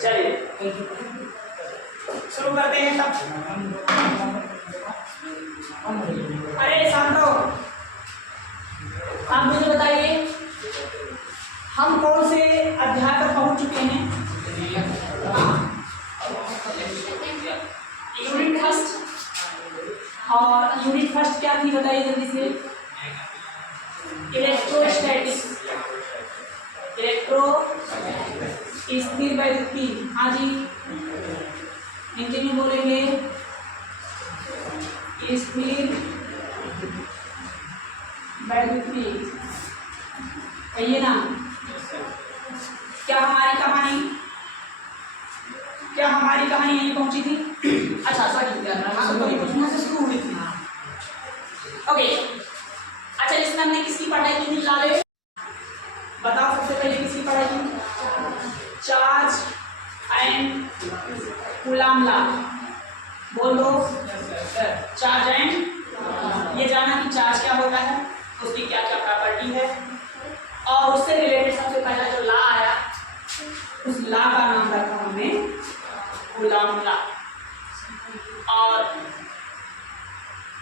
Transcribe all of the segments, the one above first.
चलिए शुरू करते हैं तब। अरे शांतो, आप मुझे बताइए हम कौन से अध्याय तक पहुंच चुके हैं? Unit first. और यूनिट फर्स्ट क्या थी बताइए जल्दी से? इलेक्ट्रोस्टैटिक्स, इलेक्ट्रो स्थिर वैद्युति। हाँ जी, हिंदी में बोलेंगे स्थिर वैद्युति, कहिए ना। क्या हमारी कहानी यहीं पहुंची थी? अच्छा सॉरी, यहाँ से शुरू हुई थी। ओके, अच्छा इसमें हमने किसकी पढ़ाई की थी? लाले बताओ सबसे पहले किसकी पढ़ाई की? Charge and coulomb law. बोलो चार्ज एंड। ये जाना कि चार्ज क्या होता है, उसकी क्या क्या प्रॉपर्टी है, और उससे रिलेटेड सबसे पहला जो लॉ आया उस लॉ का नाम रखा हमने कूलाम लॉ। और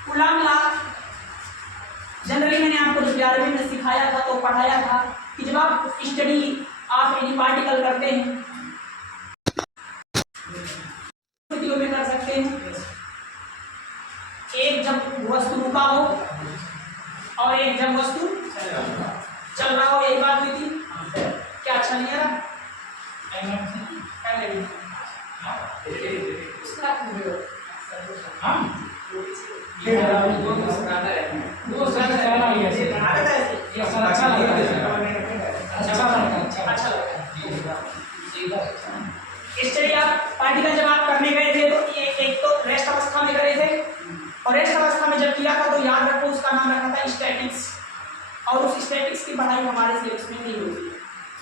कूलाम लॉ जनरली मैंने आपको जो 11वीं में सिखाया था तो पढ़ाया था कि जब आप स्टडी आप एनी पार्टिकल करते हैं स्थितियों में कर सकते हैं। एक जब वस्तु रुका हो और एक जब वस्तु चल रहा हो, यही बात हुई थी। क्या अच्छा नहीं है? स्टडी आप पार्टिकल जब आप करने गए थे तो एक तो रेस्ट अवस्था में करे थे, और रेस्ट अवस्था में जब किया था तो याद रखो उसका नाम रखा था स्टैटिक्स। और उस स्टैटिक्स की पढ़ाई हमारे सिलेबस में नहीं होती।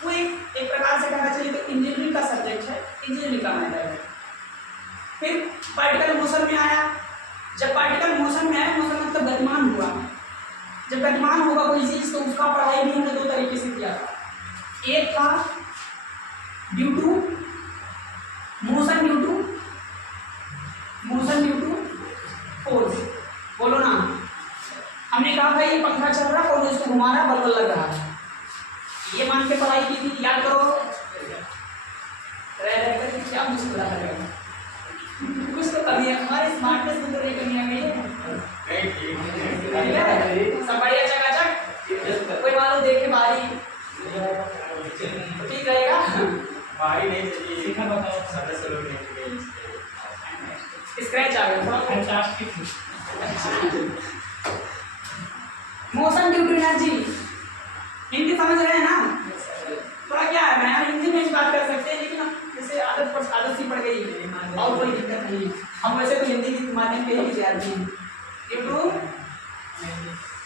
वो एक प्रकार से कहना चाहिए तो इंजीनियरिंग का सब्जेक्ट है, इंजीनियरिंग का मैटर है। फिर पार्टिकल मोशन में आया। जब पार्टिकल मोशन में आया, मोशन मतलब गतिमान हुआ। जब गतिमान होगा कोई चीज तो उसका पढ़ाई भी हमने दो तरीके से किया था। एक था due to motion, due to force. बोलो ना, हमने कहा भाई ये पंखा चल रहा है और इसको घुमा रहा, बल्ब लग रहा है, ये मान के पढ़ाई की थी। याद करो, रह कर क्या मुस्कुरा रहे हो? कुछ तो कमी है हमारे स्मार्टनेस में, तो कमी आ गई है। सब बढ़िया चकाचक। कोई मान लो देखे बारी ठीक रहेगा, बारी नहीं चाहिए। सीखा बताओ सदस्य लोग नहीं स्क्रैच आ गया थोड़ा। Motion due to energy, Hindi समझ रहे हैं ना? थोड़ा क्या है, मैं हिंदी में बात कर सकते हैं, लेकिन जैसे आदत सी पड़ गई और कोई दिक्कत नहीं। हम वैसे तो हिंदी के माध्यम के ही विद्यार्थी हैं। ड्यू टू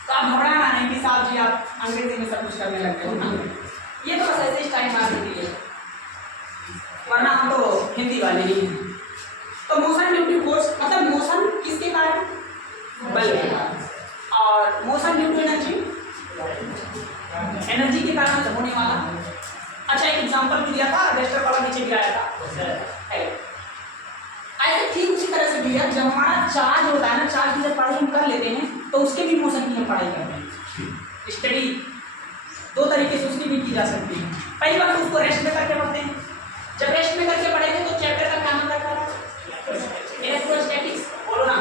तो आप घबराना नहीं कि साहब जी आप अंग्रेजी में सब कुछ करने लगते हो ना, ये तो बस ऐसे टाइम मारने के लिए, वरना हम तो हिंदी वाले ही हैं। तो मोशन ड्यू टू फोर्स मतलब मोशन किसके कारण? बल के कारण। और motion due to energy, energy के कारण होने वाला। अच्छा एक एग्जांपल भी दिया था, रेस्टर वाला नीचे गिराया था। ऐसे ठीक उसी तरह से भी है, जब हमारा चार्ज होता है ना, चार्ज की जब पढ़ाई हम कर लेते हैं तो उसके भी मोशन की हम पढ़ाई करते हैं। स्टडी दो तरीके से उसकी भी की जा सकती है। पहली बात तो उसको रेस्ट में करके पढ़ते हैं। जब रेस्ट में करके पढ़ेंगे तो चैप्टर का क्या नाम रखा है? इलेक्ट्रोस्टैटिक्स। बोलो ना।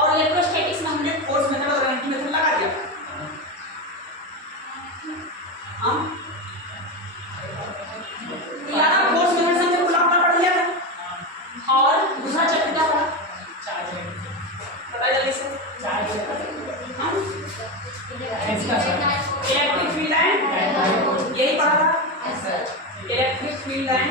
और इलेक्ट्रोस्टैटिक्स में हमने फोर्स मेथड और एनर्जी मेथड लगा दिया। हम यार फोर्स मेथड से हमने कूलाम लॉ पढ़ लिया था, और दूसरा चैप्टर क्या पढ़ा? चार्ज। बताइए जल्दी से। चार्ज हम इलेक्ट्रिक फील्ड एंड यही पढ़ा था, इलेक्ट्रिक फील्ड एंड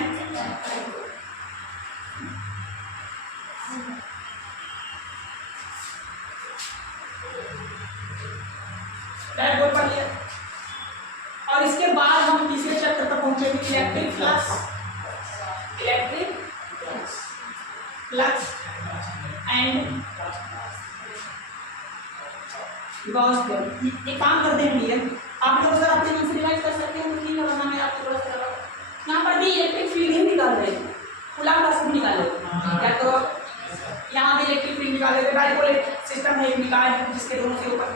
डायपोल पढ़ लिया। और इसके बाद हम तीसरे चैप्टर पर पहुंचेंगे, electric flux, electric flux and Gauss theorem. एक काम करते हैं भैया, आप लोग अगर अपने मन से रिवाइज कर सकते हैं तो ठीक है, वरना मैं आपको थोड़ा सा यहाँ पर भी इलेक्ट्रिक फील्ड कूलाम लॉ से भी निकाले, या तो यहाँ भी इलेक्ट्रिक फील्ड निकाले थे, डाइपोल सिस्टम है, निकाले हैं जिसके दोनों के ऊपर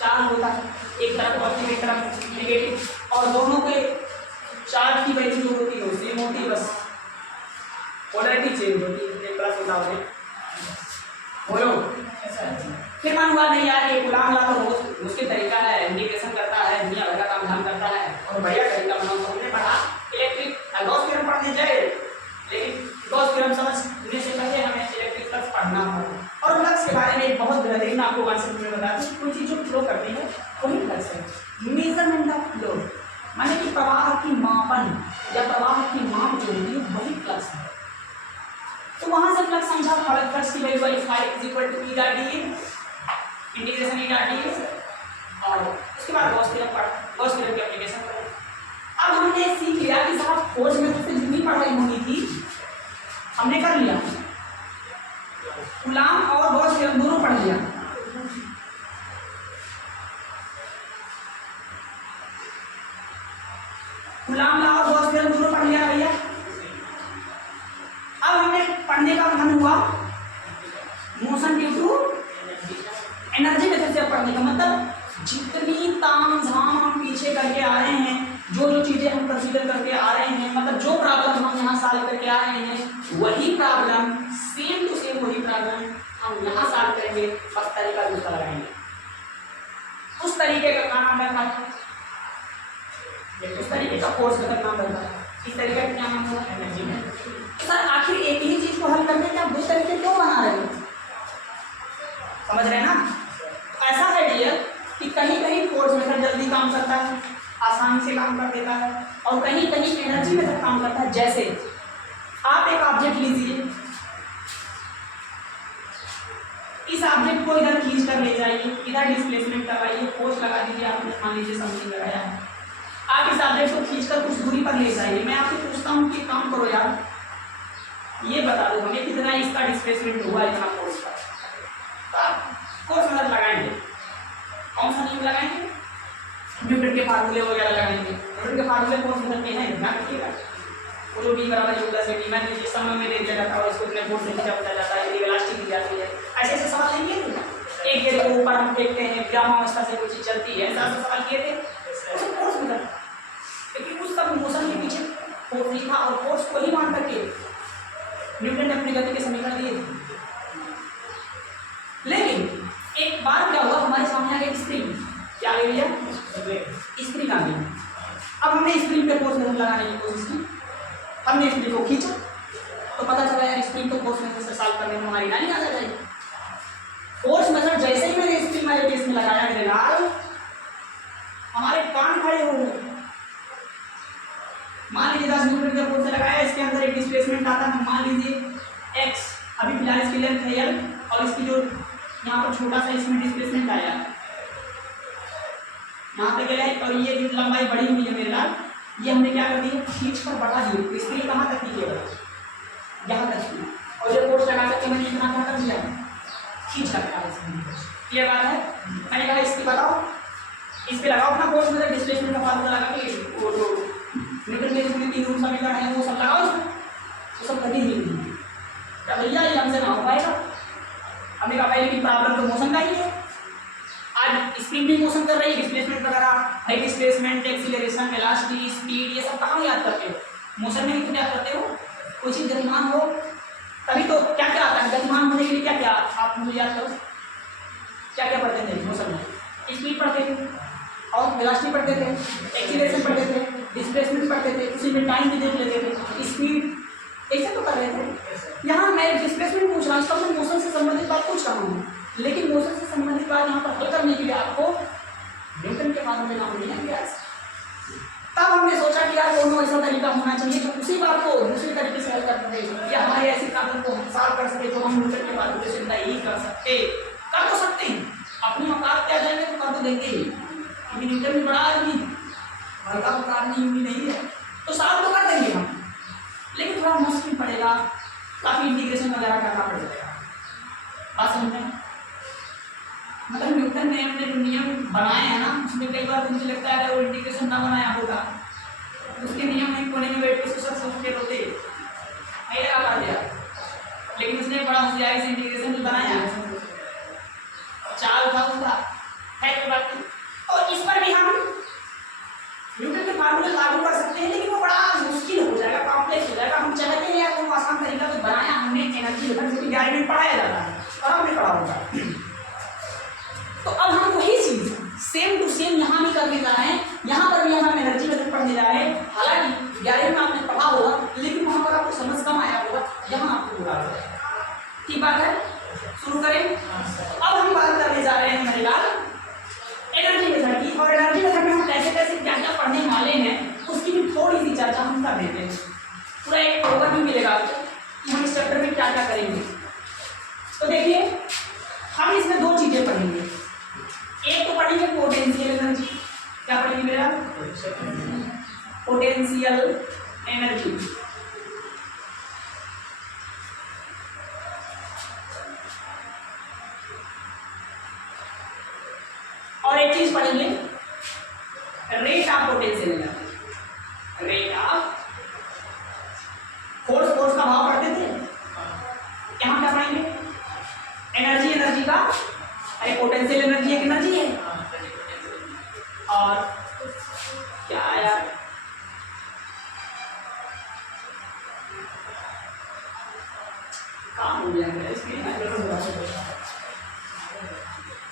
चार्ज होता है, एक तरफ पॉजिटिव एक तरफ नेगेटिव, और दोनों के चार्ज की वैल्यू जो होती है सेम होती है, बस पोलैरिटी चेंज होती है, प्लस होता है। बोलो फिर मान हुआ नहीं यार ये कूलाम लॉ तो मुश्किल तरीका है, इंटीग्रेशन करता है, दुनिया भर का काम धाम करता है और बढ़िया तरीका बनाओ। हमने पढ़ा इलेक्ट्रिक गॉस थ्योरम पढ़ने जाए, लेकिन गॉस थ्योरम समझने से पहले हमें इलेक्ट्रिक फ्लक्स पढ़ना होगा। और फ्लक्स के बारे में बहुत बेहतरीन आपको कॉन्सेप्ट में बता दूं, कोई चीज़ जो फ्लो करती है वही फ्लक्स है। मेजरमेंट ऑफ फ्लो माने कि प्रवाह की मापन या प्रवाह की माप जो होती है वही फ्लक्स है। तो वहां से फ्लक्स समझा, फ्लक्स की वैल्यू आई phi is equal to E dot d, integration E dot d, और उसके बाद गॉस थ्योरम की एप्लीकेशन पढ़े। अब हमने सीख लिया कि साहब फोर्स में से जितनी पढ़ाई होनी थी हमने कर लिया, कूलाम और गॉस थ्योरम दोनों पढ़ लिया। कूलाम लॉ और गॉस थ्योरम दोनों पढ़ लिया भैया। अब हमें पढ़ने का मन हुआ motion due to energy method से पढ़ने का, मतलब जितनी ताम झाम हम पीछे करके आ रहे हैं, जो जो चीजें हम कंसीडर करके आ रहे हैं, मतलब जो प्रॉब्लम हम यहाँ सॉल्व करके आ रहे हैं वही प्रॉब्लम सेम टू सेम वही प्रॉब्लम हम यहाँ सॉल्व करेंगे, बस तरीका दूसरा लगाएंगे। उस तरीके का नाम रखा है, उस तरीके का कोर्स का नाम रखा है, इस तरीके का क्या नाम हुआ एनर्जी मेथड। सर आखिर एक ही चीज को हल करने के आप दो तरीके क्यों बना रहे हो, समझ रहे हैं ना? ऐसा है डियर कि कहीं कहीं फोर्स मेथड जल्दी काम करता है, आसानी से काम कर देता है, और कहीं कहीं एनर्जी मेथड काम करता है। जैसे आप एक ऑब्जेक्ट लीजिए, इस ऑब्जेक्ट को इधर खींच कर ले जाइए, इधर डिस्प्लेसमेंट करवाइए, फोर्स लगा दीजिए, आपने मान लीजिए समथिंग लगाया है, आप इस ऑब्जेक्ट को खींचकर कुछ दूरी पर ले जाइए। मैं आपसे पूछता हूँ कि काम करो यार, ये बता दो हमें कितना इसका डिस्प्लेसमेंट हुआ इतना फोर्स का, तो आप फोर्स मेथड लगाएंगे, कौन सा नियम लगाएंगे? न्यूटन के फार्मूले वगैरह लगाएंगे। न्यूटन के फार्मूले फोर्स मेथड में है, ध्यान रखिएगा। वो जो B बराबर U प्लस डी मैं जिस समय में दे दिया जाता है और इसको इतने फोर्स से खींचा बताया जाता है, यदि वेलोसिटी दी जाती है, ऐसे ऐसे सवाल नहीं किए थे? एक गेंद को ऊपर हम फेंकते हैं, विराम अवस्था से कोई चीज चलती है, ऐसा ऐसा सवाल किए थे, फोर्स मेथड। लेकिन उस सब मोशन के पीछे फोर्स नहीं था, और फोर्स को ही मान करके न्यूटन ने अपनी गति के समीकरण दिए थे। लेकिन एक बार क्या हुआ, हमारे सामने आ गया स्प्रिंग, क्या आ गया? स्प्रिंग आ गई। अब हमने स्प्रिंग पे फोर्स मेथड लगाने की कोशिश की, हमने स्प्रिंग को खींचा तो पता चला यार स्प्रिंग को फोर्स मेथड से सॉल्व करने में हमारी नानी आ जाएगी। फोर्स मेथड जैसे ही मैंने स्प्रिंग वाले केस में लगाया मेरे लाल, हमारे कान खड़े हो गए। मान लीजिए 10 न्यूटन का फोर्स लगाया, इसके अंदर एक डिस्प्लेसमेंट आता है, मान लीजिए x, अभी फिलहाल इसकी लेंथ है l, और इसकी जो यहाँ पर छोटा सा इसमें डिस्प्लेसमेंट आया यहाँ पे गया, और ये लंबाई बड़ी हुई है मेरे लाल, ये हमने क्या कर दिया, खींच कर बढ़ा दिए। स्प्रिंग कहाँ तक की केवल यहाँ तक की, और जो फोर्स लगा करके मैंने इतना क्या कर दिया, खींच कर दिया। ये बात है, मैंने कहा इसकी बताओ, इस पे लगाओ अपना फोर्स मेथड, डिस्प्लेसमेंट का फार्मूला लगा के वो जो न्यूटन के जितने तीन रूल समीकरण है वो सब लगाओ, वो सब कभी नहीं क्या भैया ये हमसे ना हो पाएगा। हमने कहा भाई लेकिन प्रॉब्लम तो मोशन का ही है, आज स्प्रिंग भी मोशन कर रही है, डिस्प्लेसमेंट वगैरह भाई, डिस्प्लेसमेंट, एक्सीलरेशन, वेलोसिटी, स्पीड, ये सब कहाँ याद करते हो? मोशन में ही तो याद करते हो। कोई चीज़ गतिमान हो तभी तो क्या क्या आता है, गतिमान होने के लिए क्या क्या आप मुझे याद करो, क्या क्या पढ़ते थे मोशन में? स्पीड पढ़ते थे, और वेलोसिटी पढ़ते थे, एक्सीलरेशन पढ़ते थे, डिस्प्लेसमेंट पढ़ते थे, उसी में टाइम भी देख लेते थे, स्पीड, ऐसे तो कर रहे थे। यहाँ मैं डिस्प्लेसमेंट पूछ रहा हूँ, इसका मैं मोशन से संबंधित बात पूछ रहा हूँ, लेकिन मोशन से संबंधित बात यहाँ पर हल करने के लिए आपको न्यूटन के फार्मूले नाम नहीं है गैस। तब हमने सोचा कि यार दोनों ऐसा तरीका होना चाहिए तो उसी बात को दूसरे तरीके से हल करते थे, या हमारे ऐसी प्रॉब्लम को सॉल्व कर सके तो हम न्यूटन के फार्मूले से नहीं कर सकते। कर तो सकते हैं, अपनी औकात क्या जाएंगे तो कर तो देंगे ही, क्योंकि न्यूटन भी बड़ा आदमी, हल्का फुल्का आदमी नहीं है, तो सॉल्व तो कर देंगे हम, लेकिन थोड़ा मुश्किल पड़ेगा, काफ़ी इंटीग्रेशन वगैरह करना पड़ेगा। बात समझ में? मतलब न्यूटन ने अपने जो नियम बनाए हैं ना, उसमें कई बार मुझे लगता है अगर वो इंटीग्रेशन ना बनाया होगा तो उसके नियम नहीं कोने में बैठ के सोचते नहीं लगा पाते। पूरा एक ओवरव्यू मिलेगा आपको कि हम इस चैप्टर में क्या क्या करेंगे। तो देखिए हम इसमें दो चीजें पढ़ेंगे, एक तो पढ़ेंगे पोटेंशियल एनर्जी। क्या पढ़ेंगे मेरा? Potential energy. और एक चीज पढ़ेंगे rate of potential energy. Rate of force का भाव पढ़ते थे, यहाँ क्या पढ़ेंगे? एनर्जी का, अरे पोटेंशियल एनर्जी एक एनर्जी है। और क्या आया? काम हो गया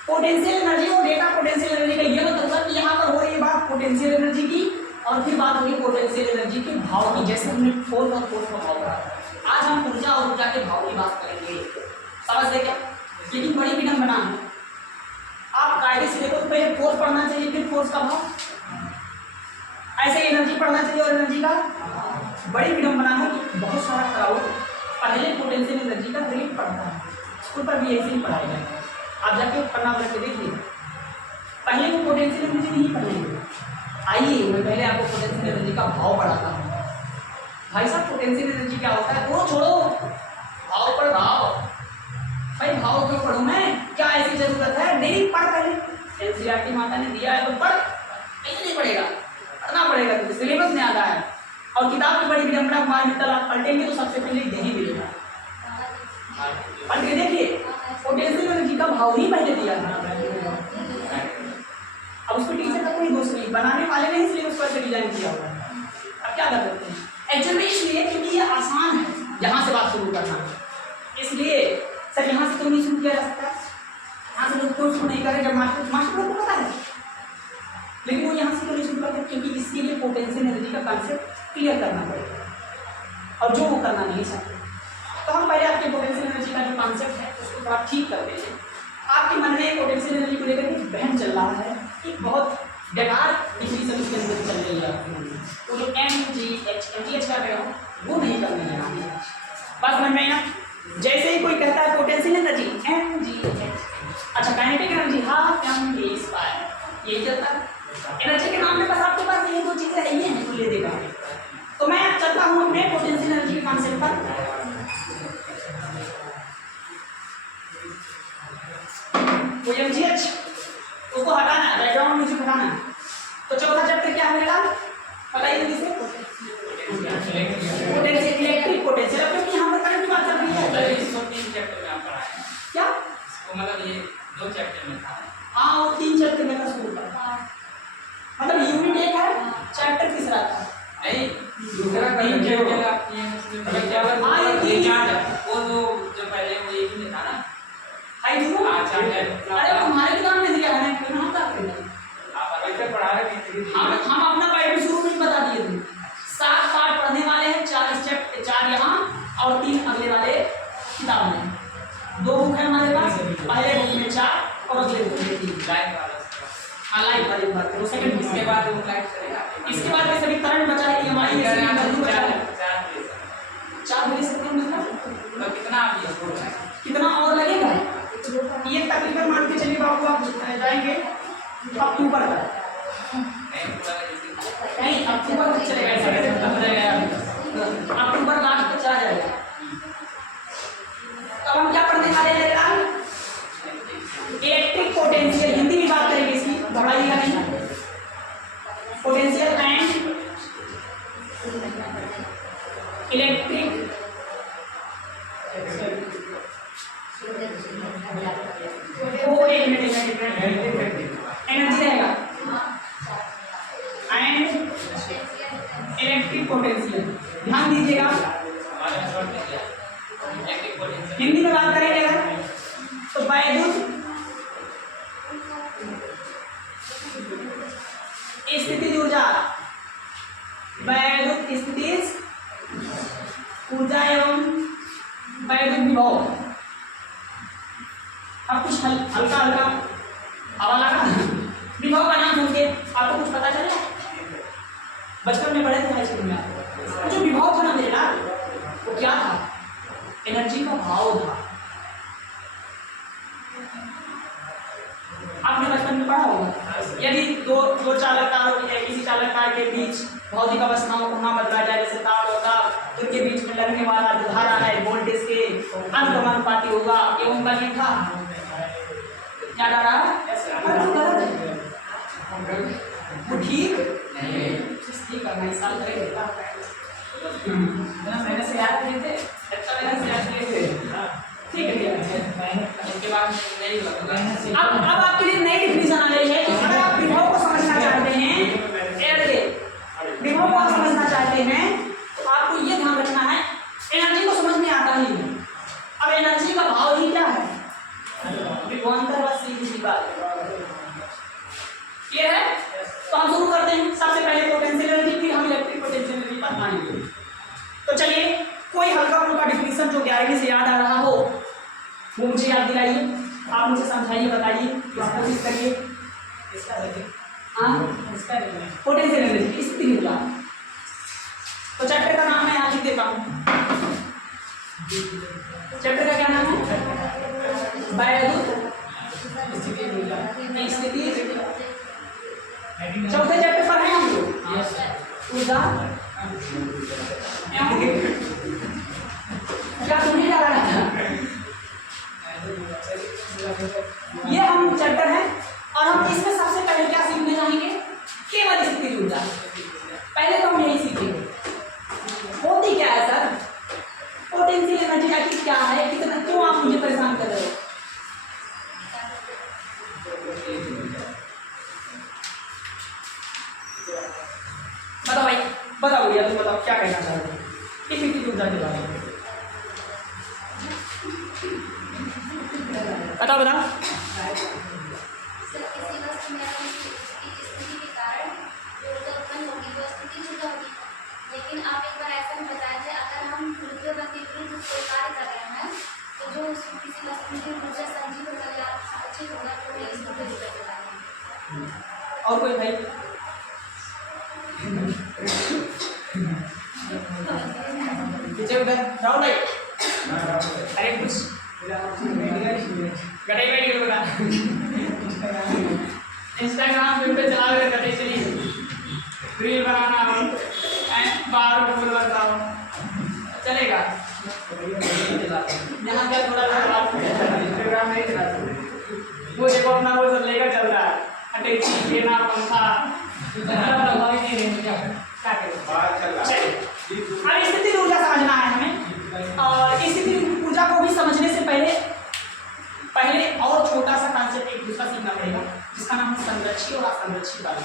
पोटेंशियल एनर्जी और डेटा पोटेंशियल एनर्जी का ये मतलब कि यहाँ पर हो रही है बात पोटेंशियल एनर्जी की, और फिर बात होगी पोटेंशियल एनर्जी के भाव की। जैसे हमने फोर्स और फोर्स का भाव पढ़ा, आज हम ऊर्जा और ऊर्जा के भाव की बात करेंगे। समझ गए क्या? लेकिन बड़ी विडम्बना बना है, आप कायदे से देखो तो पहले फोर्स पढ़ना चाहिए फिर फोर्स का भाव, ऐसे एनर्जी पढ़ना चाहिए और एनर्जी का। बड़ी विडम्बना है कि बहुत सारा क्राउड पहले पोटेंशियल एनर्जी का रेट पढ़ता है, स्कूल पर भी ऐसे ही पढ़ाया जाए। आप जाके पढ़ना पढ़ के देखिए, पहले वो पोटेंशियल एनर्जी नहीं पढ़ेंगे। आइए मैं पहले आपको पोटेंशियल एनर्जी का भाव पढ़ाता हूँ। भाई साहब पोटेंशियल एनर्जी क्या होता है वो छोड़ो, भाव पर भाव। भाई भाव क्यों पढ़ूं मैं, क्या ऐसी जरूरत है? नहीं पढ़, पहले एनसीईआरटी माता ने दिया है तो पढ़, नहीं पढ़ेगा, पढ़ना पड़ेगा, तो सिलेबस में आता है। और किताब की बड़ी विडम्बना कुमार मित्तल आप पलटेंगे तो सबसे पहले यही मिलेगा। पढ़ के देखिए, पोटेंशियल एनर्जी का भाव ही पहले दिया था। अब उसको टीचर का कोई दोष नहीं, बनाने वाले ने ही सिलेबस पर डिजाइन किया हुआ है। अब क्या कर सकते हैं? एक्चुअली इसलिए क्योंकि ये आसान है यहाँ से बात शुरू करना, इसलिए सर यहाँ से तो नहीं शुरू किया जा सकता, यहाँ से लोग कोई शुरू नहीं करें जब मास्टर लोग को पता है, लेकिन वो यहाँ से तो नहीं शुरू करते क्योंकि इसके लिए पोटेंशियल एनर्जी का कॉन्सेप्ट क्लियर करना पड़ेगा और जो वो करना नहीं चाहते। तो हम पहले आपके पोटेंशियल एनर्जी का जो कॉन्सेप्ट है उसको थोड़ा ठीक कर देते हैं। आपके मन में पोटेंशियल एनर्जी को लेकर एक बहन चल रहा है कि बहुत बेकार डिफिनीशन उसके अंदर चल रही है, वो जो MGH कर रहे हो वो नहीं करने लगा। बात समझ में आई ना? जैसे ही कोई कहता है पोटेंशियल एनर्जी MGH, अच्छा काइनेटिक एनर्जी हाफ mv², यही चलता है एनर्जी के नाम में। बस आपके पास ये दो चीजें है, ये हैं तो ले देगा। तो मैं चलता हूँ अपने पोटेंशियल एनर्जी के कॉन्सेप्ट पर। तो MGH उसको हटाना है, बैकग्राउंड म्यूजिक हटाना है। तो चौथा चैप्टर क्या मिलेगा बताइए जल्दी से? Potential, electric potential. अब क्योंकि यहाँ पर करंट की बात चल रही है, इसको 3 चैप्टर में आप पढ़ाए क्या? इसको मतलब ये 2 चैप्टर में था। हाँ वो 3 चैप्टर में था शुरू का, मतलब यूनिट 1 है, चैप्टर तीसरा था। नहीं दूसरा 3 चैप्टर आप ये मतलब हाँ ये 4 वो जो पहले वो एक ही था ना। हाई दूर अरे तुम्हारे किताब में दिया है ना, क्यों हम क्या करेंगे? आप ऐसे पढ़ा रहे हैं। हम अपना पढ़ाई शुरू में बता दिए थे। 7 पार्ट पढ़ने वाले हैं, 4 स्टेप, 4 यहाँ और 3 अगले वाले किताब में। 2 बुक है हमारे पास, पहले बुक में 4 और अगले बुक में 3। लाइव वाली बात है, सेकंड इसके बाद वो लाइव चलेगा। इसके बाद में सभी करंट बचा है हमारी चार मिली सकते हैं, मतलब कितना कितना और लगेगा? ये तकरीबन मान के चलिए बाबू आप जाएंगे अक्टूबर तक, नहीं अक्टूबर तक चलेगा, अक्टूबर लास्ट तक चला जाएगा। तो हम क्या पढ़ने वाले हैं? इलेक्ट्रिक पोटेंशियल, हिंदी में बात करेंगे इसकी, घबराइएगा नहीं। पोटेंशियल एंड इलेक्ट्रिक वो एक मिनट एनर्जी रहेगा एंड इलेक्ट्रिक पोटेंशियल। ध्यान दीजिएगा, हिंदी में बात करेंगे तो वैद्युत स्थितिज ऊर्जा, वैद्युत स्थितिज ऊर्जा एवं वैद्युत विभव। अब कुछ हल्का हल्का हवा लगा विभव का नाम सुन के आपको कुछ पता चला? बचपन में पढ़े थे हाई स्कूल में, जो विभव था ना मेरा, एनर्जी का भाव था। आपने बचपन में पढ़ा होगा, यदि दो चालक तारों या किसी चालक तार के बीच भौतिक अवस्थाओं को ना बदला जाए, जैसे तार होगा तो उनके बीच में लगने वाला जो धारा है वोल्टेज के अनुपाती होगा, ये उनका नियम था। क्या डरा वो ठीक नहीं साल मैंने से याद नहीं थे, अच्छा मैंने से याद नहीं थे, ठीक है। इसके बाद अब आपके लिए नई डिफिनेशन आ रही है। अगर आप विभव को समझना चाहते हैं, विभव को समझना चाहते हैं तो आपको ये ध्यान रखना है, एनर्जी को समझ में आता ही है। अब एनर्जी का भाव ही क्या है, विभवांतर व सीधी बात ये है। तो हम शुरू करते हैं। सबसे पहले पोटेंशियल एनर्जी, फिर हम इलेक्ट्रिक पोटेंशियल एनर्जी पर आएंगे। तो चलिए कोई हल्का फुल्का डिफिनेशन जो 11वीं से याद आ रहा हो वो मुझे याद दिलाइए, आप मुझे समझाइए, बताइए, कोशिश करिए। पोटेंशियल एनर्जी स्थिति ऊर्जा। तो चैप्टर का नाम मैं यहाँ लिख देता हूँ। चैप्टर का क्या नाम है, वैद्युत स्थिति। चौथे चैप्टर पर है हम लोग ऊर्जा क्या सुनने जा रहा है। ये हम चैप्टर है और हम इसमें सबसे पहले क्या सीखने जाएंगे, केवल स्थिति ऊर्जा। पहले तो हम यही सीखेंगे होती क्या है सर, पोटेंशियल एनर्जी आखिर क्या है, कितना, क्यों आप मुझे परेशान कर रहे हो। बताओ भाई, बताओ भैया, तुम बताओ क्या कहना चाहते हो इस स्थिति ऊर्जा के बारे में। बताओ बताओ। लेकिन आप एक बार ऐसा बताएं कि अगर हम ऊर्जावती विरुद्ध कोई कार्य कर रहे हैं तो जो किसी वस्तु की ऊर्जा संजीव होगा या अच्छी होगा तो ये स्थिति ऊर्जा के बारे में। और कोई भाई पीछे उधर राहुल भाई, अरे कुछ गटे में बेटा इंस्टाग्राम पे चला कर गटे चलिए रील बनाना एंड बार बोल बताओ चलेगा। यहाँ क्या थोड़ा इंस्टाग्राम नहीं चलाते, वो देखो अपना वो सब लेकर चल रहा है, अटैची लेना पंखा प्रभावित नहीं रहेंगे क्या करें। अब स्थिति ऊर्जा समझना है हमें, और स्थिति ऊर्जा को भी समझने से पहले और छोटा सा कॉन्सेप्ट एक दूसरा सीखना पड़ेगा जिसका नाम है संरक्षी और असंरक्षी वायु।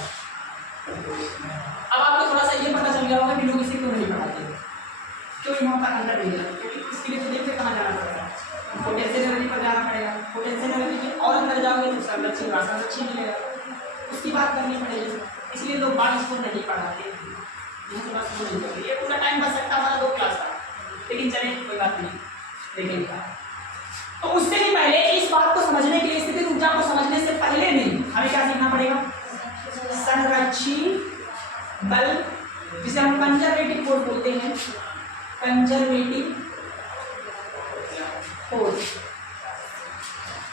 अब आपको थोड़ा सा ये पता चल गया होगा कि लोग इसे क्यों नहीं पढ़ाते, क्यों यहाँ पर अंदर नहीं जाता, क्योंकि इसके लिए तो देखते कहाँ जाना पड़ेगा, पोटेंशियल एनर्जी पर जाना पड़ेगा। पोटेंशियल एनर्जी के और अंदर जाओगे तो संरक्षी और असंरक्षी मिलेगा, उसकी बात करनी पड़ेगी। इसलिए लोग बात इसको नहीं पढ़ाते, ये पूरा टाइम बच सकता हमारा 2 क्लास का, लेकिन चले कोई बात नहीं देखेंगे। तो उससे भी पहले इस बात को समझने के लिए, स्थिति ऊर्जा को समझने से पहले भी हमें क्या सीखना पड़ेगा, संरक्षी बल, जिसे हम कंजर्वेटिव फोर्स बोलते हैं, कंजर्वेटिव फोर्स।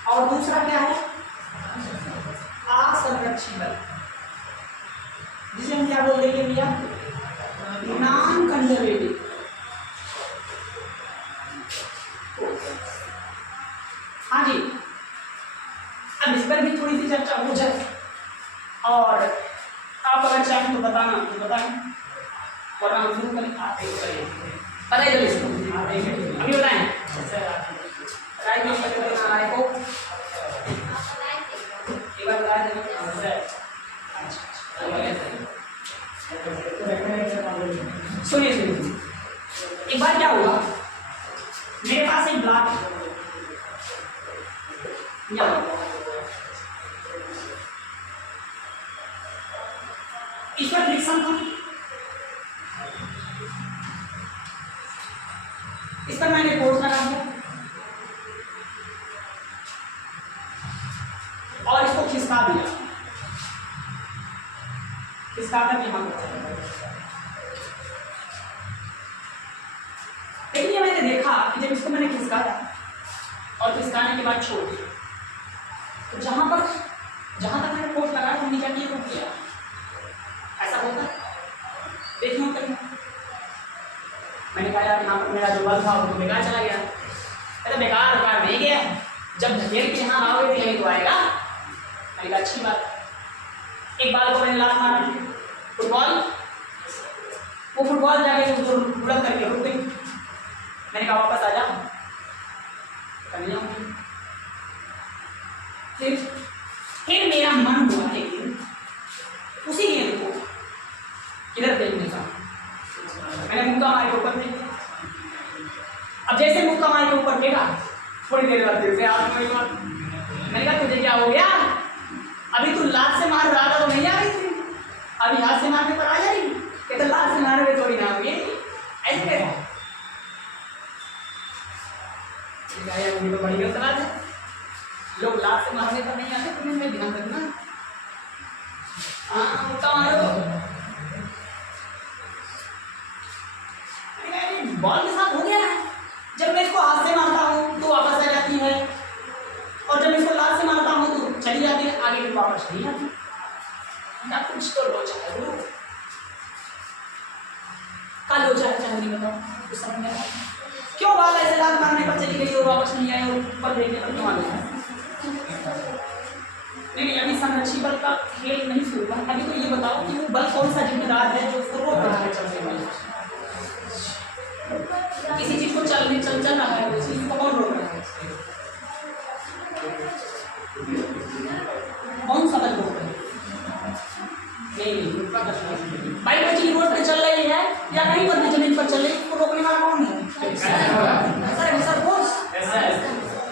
और दूसरा क्या है, असंरक्षी बल, जिसे हम क्या बोल देंगे भैया, नॉन कंजर्वेटिव। हाँ जी, अब इस पर भी थोड़ी सी चर्चा हो जाए, और आप अगर चाहें तो बताना तो बताएं, और हम शुरू करें। बताइए जल्दी से, अभी बताएं। राय को एक बार बता देना। सुनिए सुनिए, एक बार क्या हुआ, मेरे पास एक ब्लॉक है, इस पर फ्रिक्शन था, इस पर मैंने फोर्स लगा दिया और इसको खिसका दिया, खिसका कर यहाँ पर, लेकिन ये मैंने मैंने देखा कि जब इसको मैंने खिसकाया और खिसकाने के बाद छोड़ दिया, तो जहाँ तक मैंने फोर्स लगाया हमने क्या किया, रुक गया। ऐसा होता है, देखिए कहीं मैंने कहा यार यहाँ पर मेरा जो बल था वो तो बेकार चला गया। अरे बेकार नहीं गया, जब धकेल के यहाँ आओगे तो यही तो आएगा। मैंने कहा अच्छी बात। एक बाल को मैंने लात मारा, फुटबॉल, वो फुटबॉल जाके उसको उड़क करके रुक गई। मैंने कहा वापस आ जा, नहीं आऊँगी। फिर मेरा मन हुआ एक दिन उसी गेंद को किधर फेंकने का। मैंने मुक्का मार के ऊपर फेंक दिया। अब जैसे मुक्का मार के ऊपर फेंका, थोड़ी देर बाद फिर से हाथ में मार। मैंने कहा तुझे क्या हो गया, अभी तू लात से मार रहा था तो नहीं आ रही थी, अभी हाथ से मारने पर आ जाएगी। कहते लात से मारे हुए थोड़ी ना हुई ऐसे कैसे। मुझे तो बड़ी गलत बात है, लोग लात से मारने पर नहीं आते, तुम्हें मैं ध्यान रखना। हाँ मुक्का मारो, बॉल के साथ हो गया है। जब मैं इसको हाथ से मारता हूँ तो वापस आ जाती है, और जब इसको लात से मारता हूँ तो चली जाती है, आगे भी वापस नहीं आती। ना कुछ तो लोचा है वो, का लोचा है चाहे नहीं बताओ, कुछ समझ में आया क्यों बाल ऐसे लात मारने पर चली गई और वापस नहीं आई और ऊपर देखने पर क्यों आ गया। नहीं अभी संरक्षी बल का खेल नहीं शुरू हुआ। अभी तो ये बताओ कि वो बल कौन सा जिम्मेदार है जो उसको रोक रहा है चलने वाले। किसी चीज को चल रहा है, उस चीज को कौन रोक रहा है, कौन सा बल रोक रहा है। नहीं बाइक बची रोड पे चल रही है या कहीं पर भी जमीन पर चल रही है, उसको रोकने वाला कौन है। सर फोर्स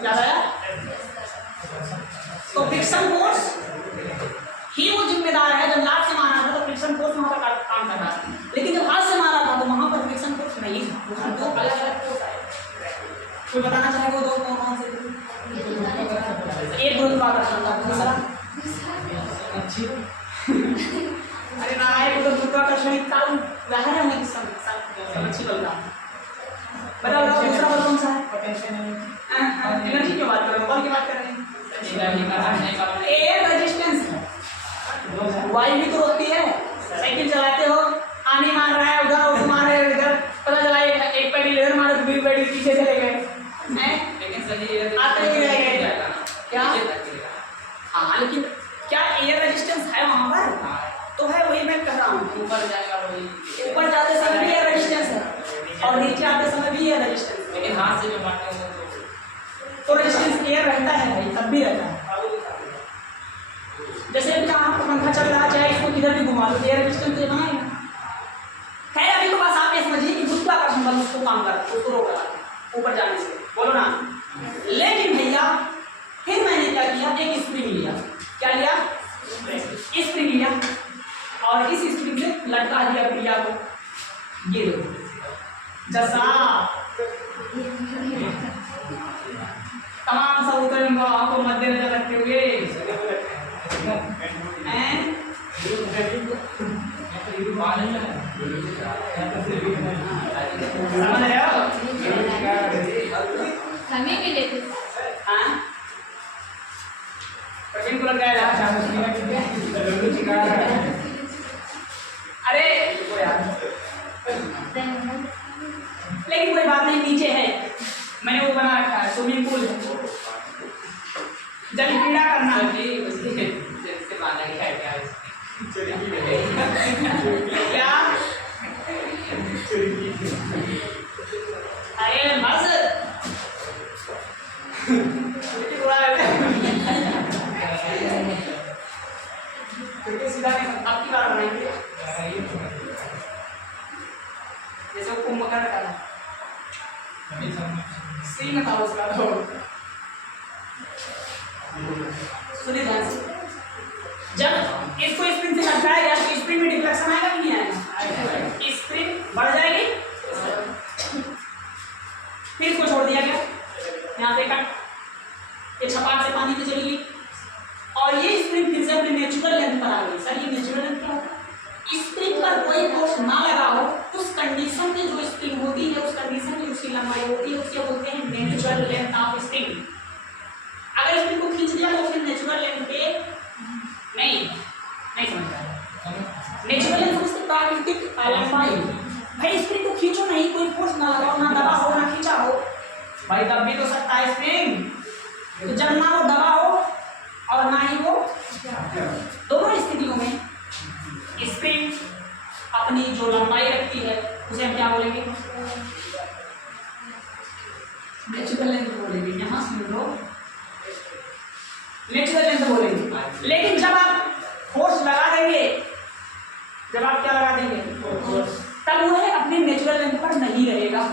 याद आया। तो फ्रिक्शन फोर्स ही वो जिम्मेदार है। जब लात से मारा था तो फ्रिक्शन फोर्स वहां पर काम कर रहा था, लेकिन जब हाथ से मारा था तो वहां पर फ्रिक्शन फोर्स नहीं था, वहां दो अलग अलग फोर्स आए। कोई बताना चाहेगा वो दो कौन से। एक गुरुत्वाकर्षण था, दूसरा अरे ना एक तो गुरुत्वाकर्षण इतना बाहर है नहीं समझी बल का। बताओ दूसरा बल कौन सा है। एनर्जी की बात कर रहे हो, बल की बात कर रहे हैं। एयर रेजिस्टेंस, वायु भी तो रोकती है। साइकिल चलाते हो, आने मार रहा है उधर और मार रहे इधर, पता चला एक पैडी लेकर मारे तो दूसरी पैडी पीछे चले गए, लेकिन सही आते ही रह गए क्या। हाँ लेकिन क्या एयर रेजिस्टेंस है वहां पर, तो है वही मैं कह रहा हूँ। ऊपर जाते समय भी एयर रेजिस्टेंस है और नीचे आते समय भी एयर रेजिस्टेंस, लेकिन हाथ से जो मारते हैं तो रेजिस्टेंस एयर रहता है भाई, तब भी रहता है। जैसे जहाँ पर पंखा चल रहा है चाहे इसको किधर भी घुमा लो, एयर रेजिस्टेंस तो बनाएगा। खैर अभी तो बस आप ये समझिए कि गुरुत्वाकर्षण बल उसको काम करता है, उसको रोक रहा है ऊपर जाने से, बोलो ना। लेकिन भैया फिर मैंने क्या किया, एक स्प्रिंग लिया। क्या लिया, स्प्रिंग लिया और इस स्प्रिंग से लटका दिया प्रिया को। ये देखो जैसा तमाम समुदायों को मद्देनजर रखते हुए समझ रहे हो। हमें भी लेते प्रवीण को लग गया। अरे लेकिन कोई बात नहीं, नीचे है मैंने वो बना रखा है स्विमिंग पूल, जल क्रीड़ा करना क्या। अरे बस सीधा आपकी बात बनाएंगे। जैसे वो कुंभ कर रखा था, सीन था उसका, तो सुनिए ध्यान से। जब इसको स्प्रिंग से लटकाया गया तो स्प्रिंग में डिफ्लेक्शन आएगा कि नहीं आएगा, स्प्रिंग बढ़ जाएगी। फिर इसको छोड़ दिया गया, यहाँ देखा ये छपाक से पानी में चली गई और ये स्प्रिंग फिर से अपने नेचुरल लेंथ पर आ गई। सर ये नेचुरल लेंथ क्या होता है, स्प्रिंग पर कोई फोर्स ना लगा हो उस कंडीशन में जो स्प्रिंग होती है, उस कंडीशन में उसकी लंबाई लंबाई होती है उसे बोलते हैं नेचुरल लेंथ ऑफ स्प्रिंग। अगर स्प्रिंग को खींच दिया तो फिर नेचुरल लेंथ पे नहीं समझ रहा। नेचुरल लेंथ समझते प्राकृतिक लंबाई। भाई स्प्रिंग को खींचो नहीं, कोई फोर्स ना लगाओ, ना दबा हो ना खींचा हो, भाई दब भी तो सकता है स्प्रिंग। तो जब ना वो दबा हो और ना ही वो, दोनों स्थितियों में स्प्रिंग अपनी जो लंबाई रखती है उसे हम क्या बोलेंगे? नेचुरल लेंथ बोलेंगे। यहाँ सुन लो, नेचुरल लेंथ बोलेंगे। लेकिन जब आप फोर्स लगा देंगे, जब आप क्या लगा देंगे तब वो है अपने नेचुरल लेंथ पर नहीं रहेगा,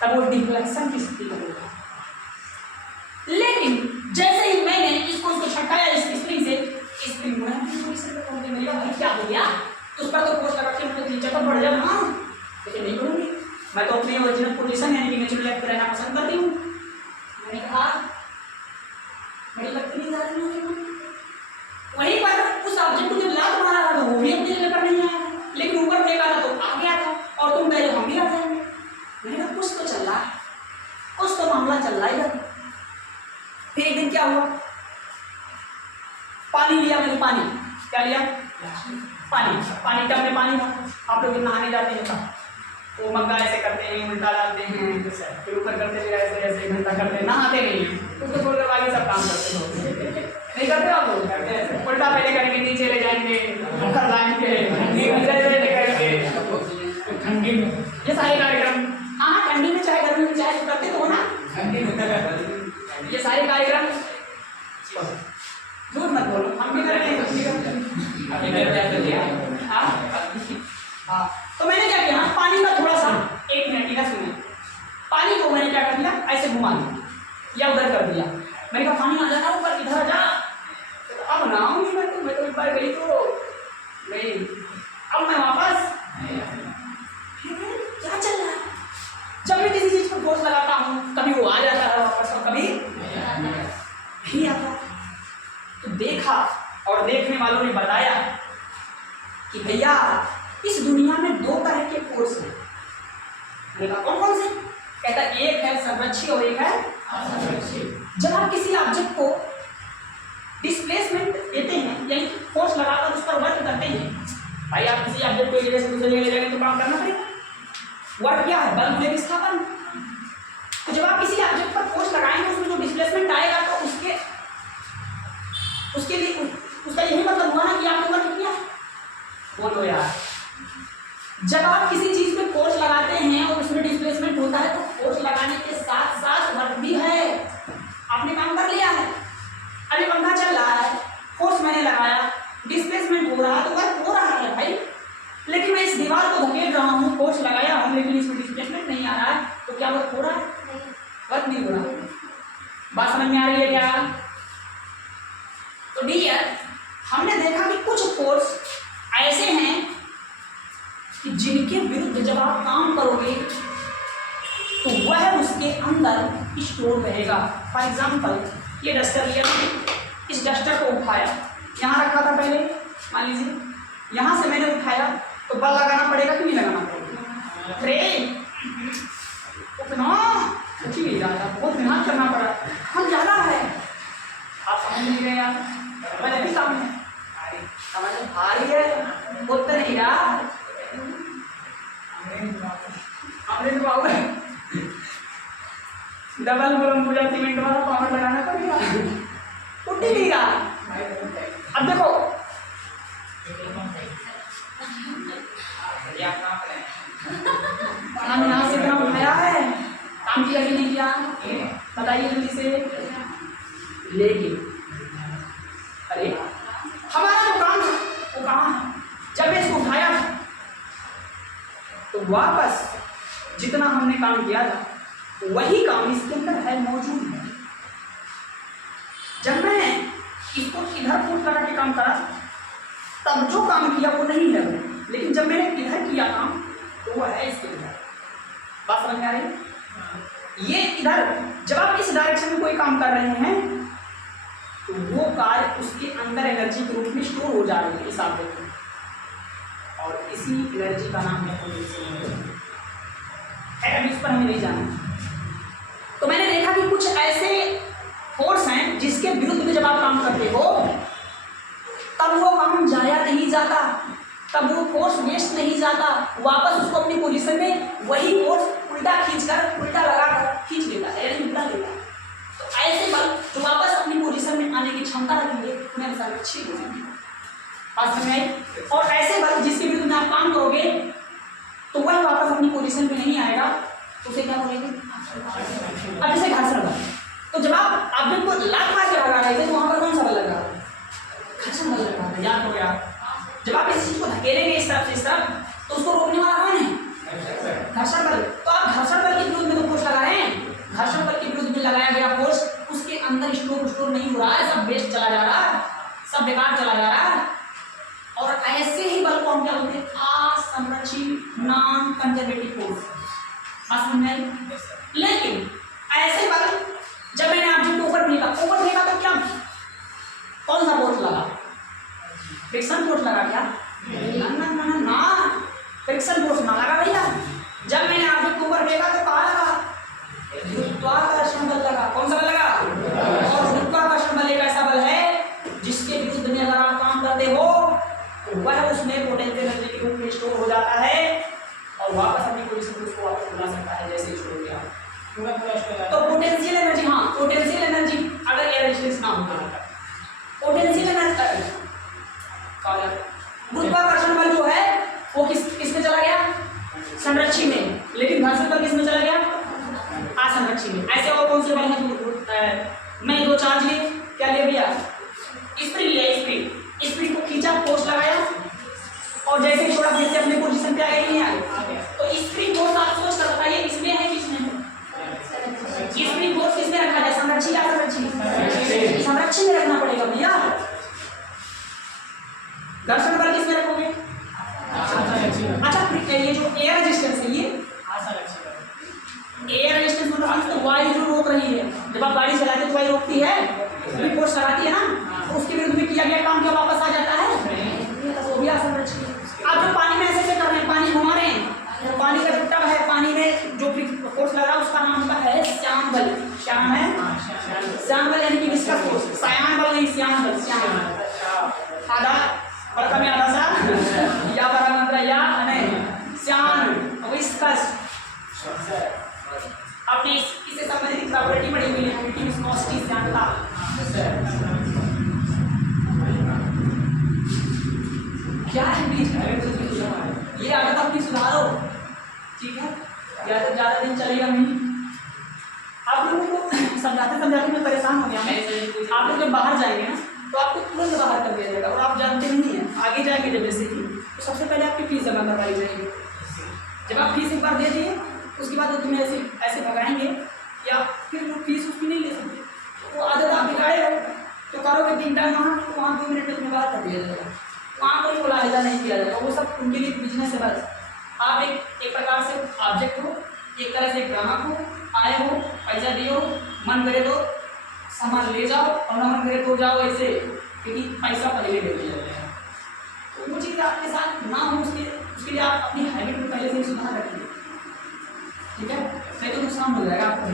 तब वो डिफ्लेक्शन की स्थिति होगा। लेकिन जैसे ही मैंने इसको छटकाया इस स्प्रिंग से, स्प्रिंग मेरा भाई क्या हो गया, उस पर तो फोर्स लगा के मतलब नीचे पर बढ़ जाना, लेकिन नहीं करूँगी। मैं तो अपने ओरिजिनल पोजीशन यानी कि नेचुरल लेंथ पर रहना पसंद करती हूँ। मैंने कहा मेरी लगती नहीं जा रही है। वहीं पर उस ऑब्जेक्ट को जब लात मारा था तो वो भी अपनी जगह पर नहीं आया, लेकिन ऊपर फेंका था तो आ गया था, और तुम कह रहे हो हम भी आ जाएंगे। मैंने कहा कुछ तो चल रहा है, कुछ तो मामला चल रहा है। फिर एक दिन क्या हुआ, पानी लिया मैंने, पानी क्या लिया, पानी टब में पानी था। आप लोग नहाने जाते हैं तब वो मग्गा ऐसे करते हैं, उल्टा डालते हैं, फिर ऊपर करते हैं, ऐसे ऐसे घंटा करते हैं, नहाते नहीं हैं, उसको छोड़ कर बाकी सब काम करते हैं। नहीं करते आप लोग? करते हैं, उल्टा पहले करेंगे, नीचे ले जाएंगे, ऊपर लाएंगे, ठंडी में ये सारे कार्यक्रम। हाँ, ठंडी में चाहे गर्मी में चाहे तो करते तो हो ना, ये सारे कार्यक्रम। झूठ मत बोलो, हम भी करते हैं। हाँ, तो मैंने क्या किया, पानी का थोड़ा सा 1 मिनट का सुने, पानी को मैंने क्या कर दिया, ऐसे घुमा दिया या उधर कर दिया। मैंने कहा पानी आ जाना ऊपर, इधर आ जा। तो अब ना आऊंगी मैं तो एक बार गई तो नहीं, अब मैं वापस क्या चल रहा है। जब मैं किसी चीज पर फोर्स लगाता हूँ कभी वो आ जाता है वापस और कभी नहीं आता। तो देखा और देखने वालों ने बताया कि भैया इस दुनिया में 2 तरह के फोर्स हैं। मैंने कहा कौन कौन से? कहता एक है संरक्षी और एक है असंरक्षी। जब आप किसी ऑब्जेक्ट को डिस्प्लेसमेंट देते हैं यानी फोर्स लगाकर उस पर वर्क करते हैं, भाई आप किसी ऑब्जेक्ट को एक जगह से दूसरी जगह ले जाएंगे तो काम करना पड़ेगा। वर्क क्या है? बल बुले विस्थापन। तो जब आप किसी ऑब्जेक्ट पर फोर्स लगाएंगे उसमें जो डिस्प्लेसमेंट आएगा तो उसके लिए उसका यही मतलब हुआ ना कि आपने वर्क किया। बोलो यार, जब आप किसी चीज पे फोर्स लगाते हैं और उसमें डिस्प्लेसमेंट होता है तो फोर्स लगाने के साथ साथ वर्क भी है, आपने काम कर लिया है। अभी पंखा चल रहा है, फोर्स मैंने लगाया, डिस्प्लेसमेंट हो रहा है तो वर्क हो रहा है भाई। लेकिन मैं इस दीवार को धकेल रहा हूँ, फोर्स लगाया हूँ, लेकिन इसमें डिस्प्लेसमेंट नहीं आ रहा है, तो क्या वर्क हो रहा है? वर्क नहीं हो रहा। बात समझ में आ रही है क्या? तो डियर, हमने देखा कि कुछ फोर्स ऐसे हैं कि जिनके विरुद्ध जब आप काम करोगे तो वह उसके अंदर स्टोर रहेगा। फॉर एग्जाम्पल, ये डस्टर लिया, इस डस्टर को उठाया, यहाँ रखा था पहले, मान लीजिए यहाँ से मैंने उठाया तो बल लगाना पड़ेगा कि नहीं लगाना पड़ेगा? अरे उतना अच्छी नहीं रहा था, बहुत मेहनत करना पड़ा, हम ज़्यादा है। आप समझ नहीं रहे यार, मैंने भी सामने समझ आ रही है, बहुत तो नहीं रहा। हमने तो पावर डबल पूरा सीमेंट वाला पावर लगाना पड़ेगा, उठ ही नहीं रहा। अब देखो हमने यहाँ से इतना उठाया है, काम किया कि नहीं किया बताइए जल्दी से। लेकिन अरे हमारा जो काम था वो कहाँ है? जब मैं इसको उठाया तो वापस जितना हमने काम किया था वही काम इसके अंदर है, मौजूद है। जब मैं इसको इधर फुट लगा के काम करा तब जो काम किया वो नहीं है, लेकिन जब मैंने इधर किया काम तो वह है इसके अंदर। बात समझ में आ रही? ये इधर जब आप इस डायरेक्शन में कोई काम कर रहे हैं तो वो कार्य उसके अंदर एनर्जी के रूप में स्टोर हो जा रही है इस ऑब्जेक्ट में, और इसी एनर्जी का नाम है पोटेंशियल। इस पर हमें नहीं जाना। तो मैंने देखा कि कुछ ऐसे फोर्स हैं जिसके विरुद्ध में जब आप काम करते हो तब वो काम जाया नहीं जाता, तब वो फोर्स वेस्ट नहीं जाता, वापस उसको अपनी पोजीशन में वही फोर्स उल्टा खींचकर, उल्टा लगाकर खींच लेता है, यानी उल्टा लेता है। तो ऐसे बल जो वापस अपनी पोजीशन में आने की क्षमता रखेंगे उन्हें संरक्षी बोलेंगे। बात समझ आई? और ऐसे बल जिसके विरुद्ध में आप काम करोगे तो वह वापस अपनी पोजीशन में नहीं आएगा, तो उसे क्या बोलेंगे? अब जैसे घर्षण बल, तो जब आप ऑब्जेक्ट को लात मार के लगा रहे थे तो वहां पर कौन सा बल लग रहा है? घर्षण बल लग रहा है, याद हो गया? जब आप इस चीज को धकेलेंगे इस तरफ से इस तरफ तो उसको रोकने वाला कौन है? घर्षण बल। तो आप घर्षण बल के विरुद्ध में तो फोर्स लगा रहे हैं, घर्षण बल के विरुद्ध में लगाया गया फोर्स उसके अंदर स्टोर नहीं हो रहा है, सब वेस्ट चला जा रहा है, सब बेकार चला जा रहा है। और ऐसे ही बल को हम क्या बोलते हैं? असंरक्षित, नॉन कंजर्वेटिव फोर्स। समझ में आई? लेकिन ऐसे बल जब मैंने ऑब्जेक्ट को ऊपर फेंका तो क्या कौन सा फोर्स लगा? फ्रिक्शन फोर्स लगा क्या? ना, फ्रिक्शन फोर्स ना लगा भैया। जब मैंने ऑब्जेक्ट को ऊपर फेंका तो कहाँ लगा? गुरुत्वाकर्षण बल लगा। कौन सा बल लगा? और गुरुत्वाकर्षण बल एक ऐसा बल है जिसके विरुद्ध में अगर आप काम करते हो तो वह उसमें पोटेंशियल एनर्जी के रूप में स्टोर हो जाता है और वापस अपनी पोजीशन को उसको वापस बुला सकता है, जैसे छोड़ दिया तो पोटेंशियल एनर्जी। हाँ, पोटेंशियल एनर्जी अगर एयर रेजिस्टेंस ना होता, पोटेंशियल एनर्जी गुरुत्वाकर्षण बल जो है वो किसमें चला गया? संरक्षी में। लेकिन घर्षण बल किसमें चला गया? असंरक्षी में। ऐसे और कौन से बल हैं? मैं दो चार्ज लिए, क्या ले भैया? स्प्रिंग लिया, स्प्रिंग को खींचा, फोर्स लगाया और जैसे छोड़ा फिर से अपने पोजीशन पे आ गई, नहीं आए। तो स्प्रिंग फोर्स आप सोच कर बताइए इसमें है किसमें है? स्प्रिंग फोर्स किसमें रखा जाए? संरक्षी या असंरक्षी? संरक्षी में रखना पड़ेगा भैया। घर्षण बल किसमें रखोगे? अच्छा, ये जो एयर रेजिस्टेंस है, ये एयर रेजिस्टेंस मतलब तो वायु जो रोक रही है, जब आप गाड़ी चलाते हो तो वायु रोकती है, फोर्स लगाती है ना, तो उसके विरुद्ध में किया गया काम क्या वापस आ जाता है? तो भी असंरक्षी। आप जो पानी में ऐसे कर रहे हैं, पानी घुमा रहे हैं, तो पानी का टुकड़ा है, पानी में जो फोर्स लग रहा है उसका नाम होता है श्यान बल। श्यान है, श्यान बल यानी कि विस्कस फोर्स। श्यान बल नहीं, श्यान बल। श्यान आधा बड़का में आधा सा या बड़ा मात्रा या नहीं, श्यान विस्कस। आपने इससे संबंधित प्रॉपर्टी पढ़ी हुई है, विस्कोसिटी, श्यानता। क्या है ये आदत अपनी सुधारो, ठीक है? या तो ज़्यादा दिन चलेगा नहीं। आप लोगों को समझाते समझाते मैं परेशान हो गया। आप लोग जब बाहर जाएंगे ना तो आपको तुरंत बाहर कर दिया जाएगा और आप जानते नहीं हैं, आगे जाएंगे जब जैसे कि तो सबसे पहले आपकी फीस जमा करवाई जाएगी। जब आप फीस एक बार दे दिए उसके बाद वो तुम्हें ऐसे भगाएंगे या फिर वो फीस उसकी नहीं ले सकते, तो वो आदत आप बिगाड़े हो तो करोगे 3 टाइम वहाँ, तो वहाँ 2 मिनट में तुम्हें बाहर कर दिया जाएगा। वहाँ कोई मुलाहिजा नहीं किया जाएगा, वो सब उनके लिए बिजनेस है बस। आप एक प्रकार से ऑब्जेक्ट हो, एक तरह से ग्राहक हो, आए हो, पैसा दिए हो, मन करे तो सामान ले जाओ और न मन करे तो जाओ ऐसे, क्योंकि पैसा पहले ले लिया जाएगा। तो वो चीज़ आपके साथ ना हो उसके लिए आप अपनी हैबिट को पहले से सुधार रखिए, ठीक है? नहीं तो नुकसान हो जाएगा आपको।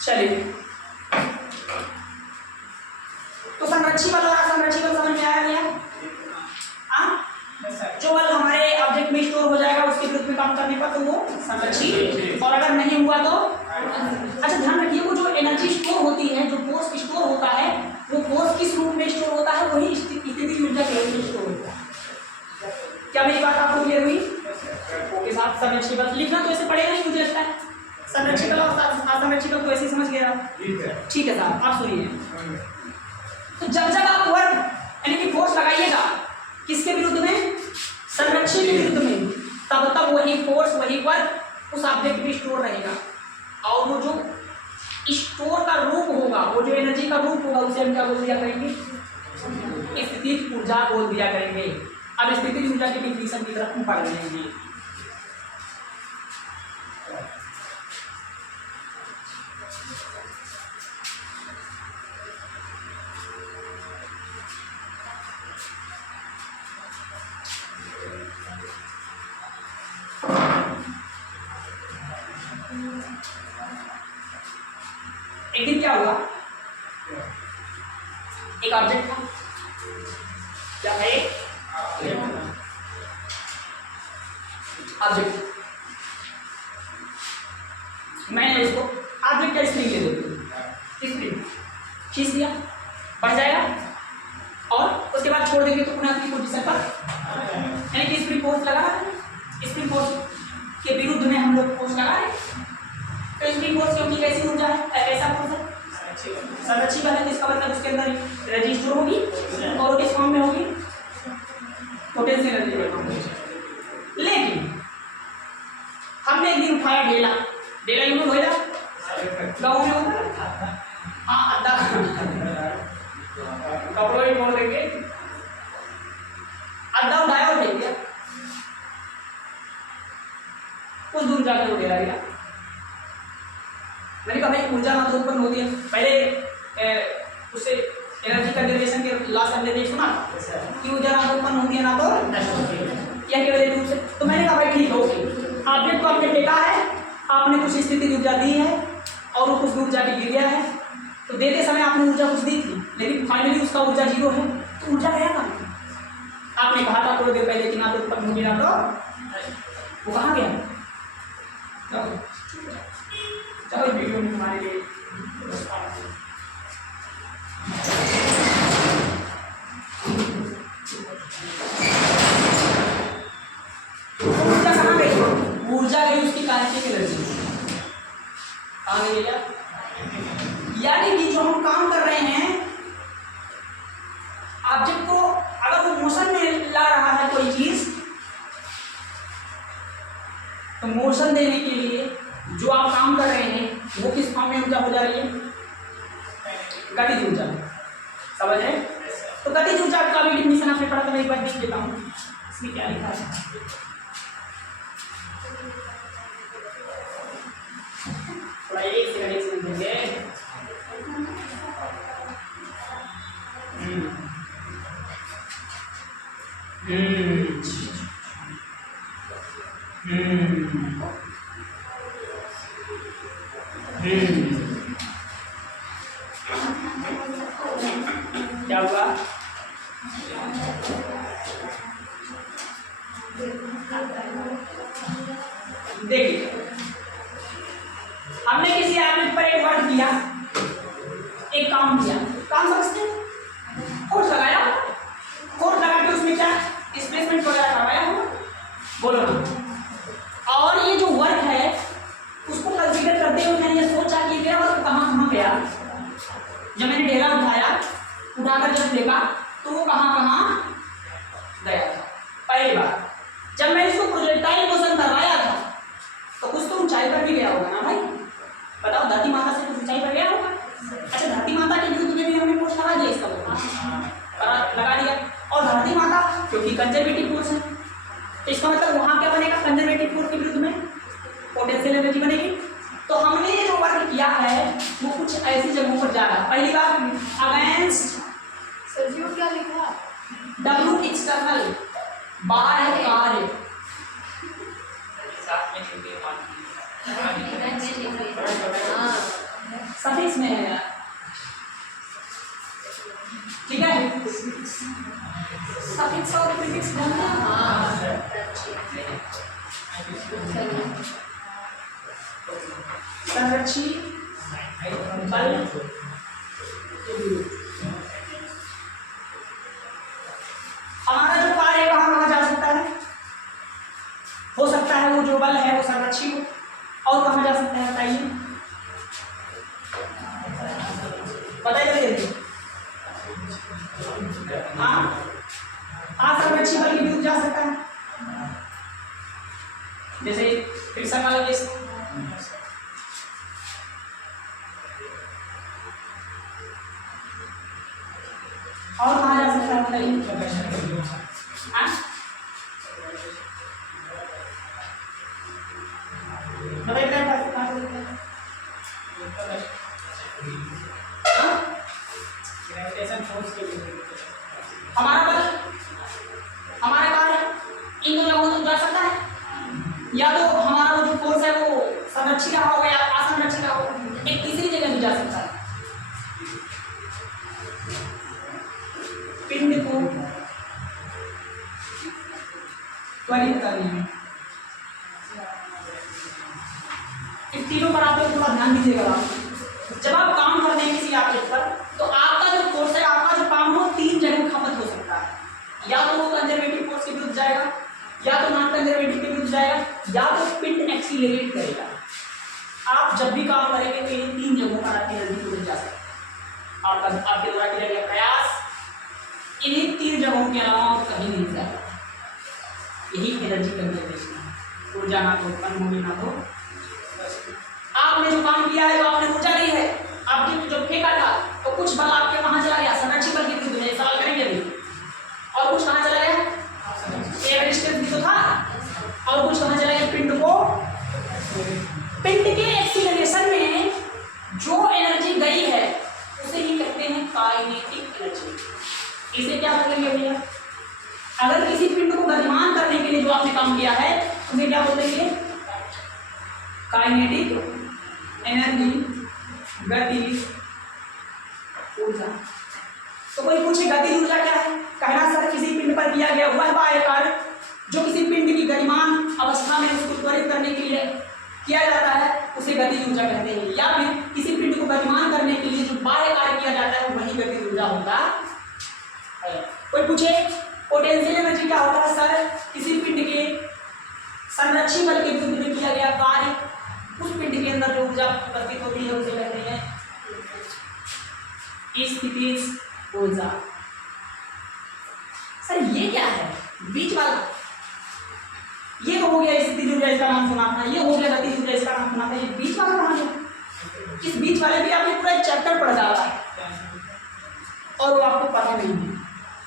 चलिए, तो संरक्षी बल और असंरक्षी बल समझ में आया भैया? हाँ, जो बल हमारे ऑब्जेक्ट में स्टोर हो जाएगा उसके विरुद्ध में काम करने पर तो वो संरक्षी, और अगर नहीं हुआ तो अच्छा ध्यान रखिए, वो जो एनर्जी स्टोर होती है, जो फोर्स स्टोर होता है, वो फोर्स किस रूप में स्टोर होता है? वही स्थितिज ऊर्जा के रूप में स्टोर होता है। क्या मेरी बात आपको क्लियर हुई? ओके साहब, संरक्षी बल लिखना तो ऐसे पड़ेगा नहीं, मुझे लगता है संरक्षी बल और असंरक्षी बल तो ऐसे ही समझ गया, ठीक है साहब। आप सुनिए, तो जब आप वर्ग यानी कि फोर्स लगाइएगा किसके विरुद्ध में? संरक्षी के विरुद्ध में, तब वही फोर्स, वही वर्ग उस ऑब्जेक्ट में स्टोर रहेगा। और वो जो स्टोर का रूप होगा, वो जो एनर्जी का रूप होगा, उसे हम क्या बोल दिया करेंगे? स्थितिज ऊर्जा बोल दिया करेंगे। अब स्थितिज ऊर्जा की डिफिनीशन की तरफ हम पढ़ लेंगे। एक दिन क्या हुआ, एक ऑब्जेक्ट था, क्या है ऑब्जेक्ट, मैंने इसको ऑब्जेक्ट का स्प्रिंग ले दो, स्प्रिंग खींच दिया, बढ़ जाएगा और उसके बाद छोड़ देंगे तो पुनः अपनी पोजीशन पर, यानी कि स्प्रिंग फोर्स लगा है, स्प्रिंग फोर्स के विरुद्ध में हम लोग फोर्स लगा रहे हैं। तो स्प्रिंग फोर्स क्योंकि कैसी ऊर्जा है, ऐसा फोर्स है संरक्षित है, तो इसका मतलब उसके अंदर रजिस्टर होगी और किस फॉर्म में होगी, पोटेंशियल एनर्जी। लेकिन हमने एक दिन उठाया ढेला, ढेला यूं होएगा गाँव में होगा, हाँ अद्दा कपड़ों ही मोड़ देंगे, अद्दा उठाया और फेंक दिया, कुछ दूर जाकर वो ढेला गिरा। मैंने कहा भाई ऊर्जा मात्र उत्पन्न होती है, पहले उससे एनर्जी कंजर्वेशन के लॉस हमने नहीं सुना कि ऊर्जा ना तो उत्पन्न होती है ना तो या केवल रूप से। तो मैंने कहा भाई ठीक है, ऑब्जेक्ट को आपने फेंका है, आपने कुछ स्थिति ऊर्जा दी है और वो कुछ दूर जाके गिर गया है, तो देते समय आपने ऊर्जा कुछ दी थी, लेकिन फाइनली उसका ऊर्जा 0 है, तो ऊर्जा गया कहाँ? आपने कहा था थोड़ी देर पहले कि ना तो उत्पन्न होगी ना तो वो कहाँ गया? चलो वीडियो में तुम्हारे लिए ऊर्जा कहाँ गई? ऊर्जा गई उसकी काइनेटिक एनर्जी, कहाँ गई भैया? यानी कि जो हम काम कर रहे हैं, ऑब्जेक्ट को अगर वो मोशन में ला रहा है कोई चीज, तो मोशन देने के लिए जो आप काम कर रहे हैं वो किस फॉर्म में ऊर्जा हो जा रही है? गतिज ऊर्जा, समझ रहे? तो गतिज ऊर्जा का भी डिफिनेशन आपने पढ़ा था, मैं एक बार देख लेता हूँ इसमें क्या लिखा है। थोड़ा एक सेकंड देंगे। क्या हुआ? देखिए हमने किसी ऑब्जेक्ट पर एक वर्क किया, एक काम किया, काम समझते हैं, फोर्स लगाया, फोर्स लगा के उसमें क्या डिस्प्लेसमेंट वगैरह करवाया हो, बोलो ना। और ये जो वर्क है उसको कंसीडर करते हुए मैंने ये सोचा कि मेरा वर्क कहाँ गया। जब मैंने ढेला उठाकर जब देखा तो वो कहाँ गया था। पहली बार जब मैंने इसको प्रोजेक्टाइल मोशन करवाया था तो कुछ तो ऊंचाई पर भी गया होगा ना भाई, बताओ, धरती माता से कुछ ऊंचाई पर गया होगा। अच्छा, धरती माता के विरुद्ध में भी हमने फोर्स लगा दिया, इसका लगा दिया, और धरती माता क्योंकि कंजर्वेटिव फोर्स है, तो इसका मतलब वहाँ क्या बनेगा? कंजर्वेटिव फोर्स के विरुद्ध में पोटेंशियल एनर्जी बनेगी। तो हमने ये जो वर्क किया है वो कुछ ऐसी जगहों पर जा रहा है। पहली बार अगेंस्ट सर जी वो क्या लिखा? W एक्सटर्नल, बाहर है कार्य, सफिक्स में है यार, ठीक है, सफिक्स और प्रीफिक्स ढूंढना। हाँ संरक्षी बल, हमारा जो कार्य कहाँ जा सकता है? हो सकता है वो जो बल है वो संरक्षी हो, और कहाँ जा सकता है बताइए, बताइए। हाँ संरक्षी बल के विरुद्ध जा सकता है, जैसे फ्रिक्शन वाला केस। और कहाँ जा सकता है बताइए? हमारा बल, हमारा कार्य इन दोनों जगहों तक जा सकता है, या तो हमारा वो जो फोर्स है वो संरक्षित रहा होगा या जा सकता है। पिंड को त्वरित करने में। इन तीनों पर आप थोड़ा ध्यान दीजिएगा। जब आप काम करते हैं किसी ऑब्जेक्ट पर, तो आपका जो फोर्स है, आपका जो काम हो, तीन जगह खपत हो सकता है। या तो वो कंजर्वेटिव फोर्स के विरुद्ध जाएगा, या तो नॉन कंजर्वेटिव के विरुद्ध जाएगा, या तो पिंड एक्सीलरेट करेगा। आप जब भी काम करेंगे तो इन तीन जगहों पर आपकी एनर्जी विरुद्ध जा सकती है। आपके द्वारा किया गया प्रयास इन्हीं तीन जगहों के अलावा और कहीं नहीं जाएगा। यही एनर्जी कंजर्वेशन है। ऊर्जा ना तो उत्पन्न होगी, ना तो आपने जो काम किया है, जो आपने ऊर्जा ली है, आपने जो फेंका था, तो कुछ बल आपके वहां चला गया, संरक्षित बल के विरुद्ध में सवाल करेंगे अभी। और कुछ कहां चला गया? एयर रेजिस्टेंस भी तो था। और कुछ कहां चला गया? पिंड को। पिंड के एक्सीलरेशन में जो एनर्जी गई है उसे ही कहते हैं काइनेटिक एनर्जी। इसे क्या बोलेंगे भैया? अगर किसी पिंड को गतिमान करने के लिए जो आपने काम किया है, उसे क्या बोलेंगे? काइनेटिक एनर्जी, गति ऊर्जा। तो कोई पूछे गति ऊर्जा क्या है? कहना सर किसी पिंड पर किया गया वह बाह्य कार्य जो किसी पिंड की गतिमान अवस्था में उसको त्वरित करने के लिए किया जाता है, उसे गति ऊर्जा कहते हैं। या फिर किसी पिंड को गतिमान करने के लिए जो बाह्य कार्य किया जाता है वही गति ऊर्जा होता है। कोई पूछे पोटेंशियल एनर्जी क्या होता है? सर किसी पिंड के संरक्षी बल के विरुद्ध में किया गया कार्य, उस पिंड के अंदर जो ऊर्जा प्रतीत होती है उसे कहते हैं स्थितिज ऊर्जा। सर ये क्या है? बीच वाला ये तो हो गया स्थितिज ऊर्जा, इसका नाम सुना था। ये हो गया गतिज ऊर्जा, इसका नाम सुना था। ये बीच वाला कहाँ है? इस बीच वाले भी आपने पूरा चैप्टर पढ़ डाला है और वो आपको पता नहीं है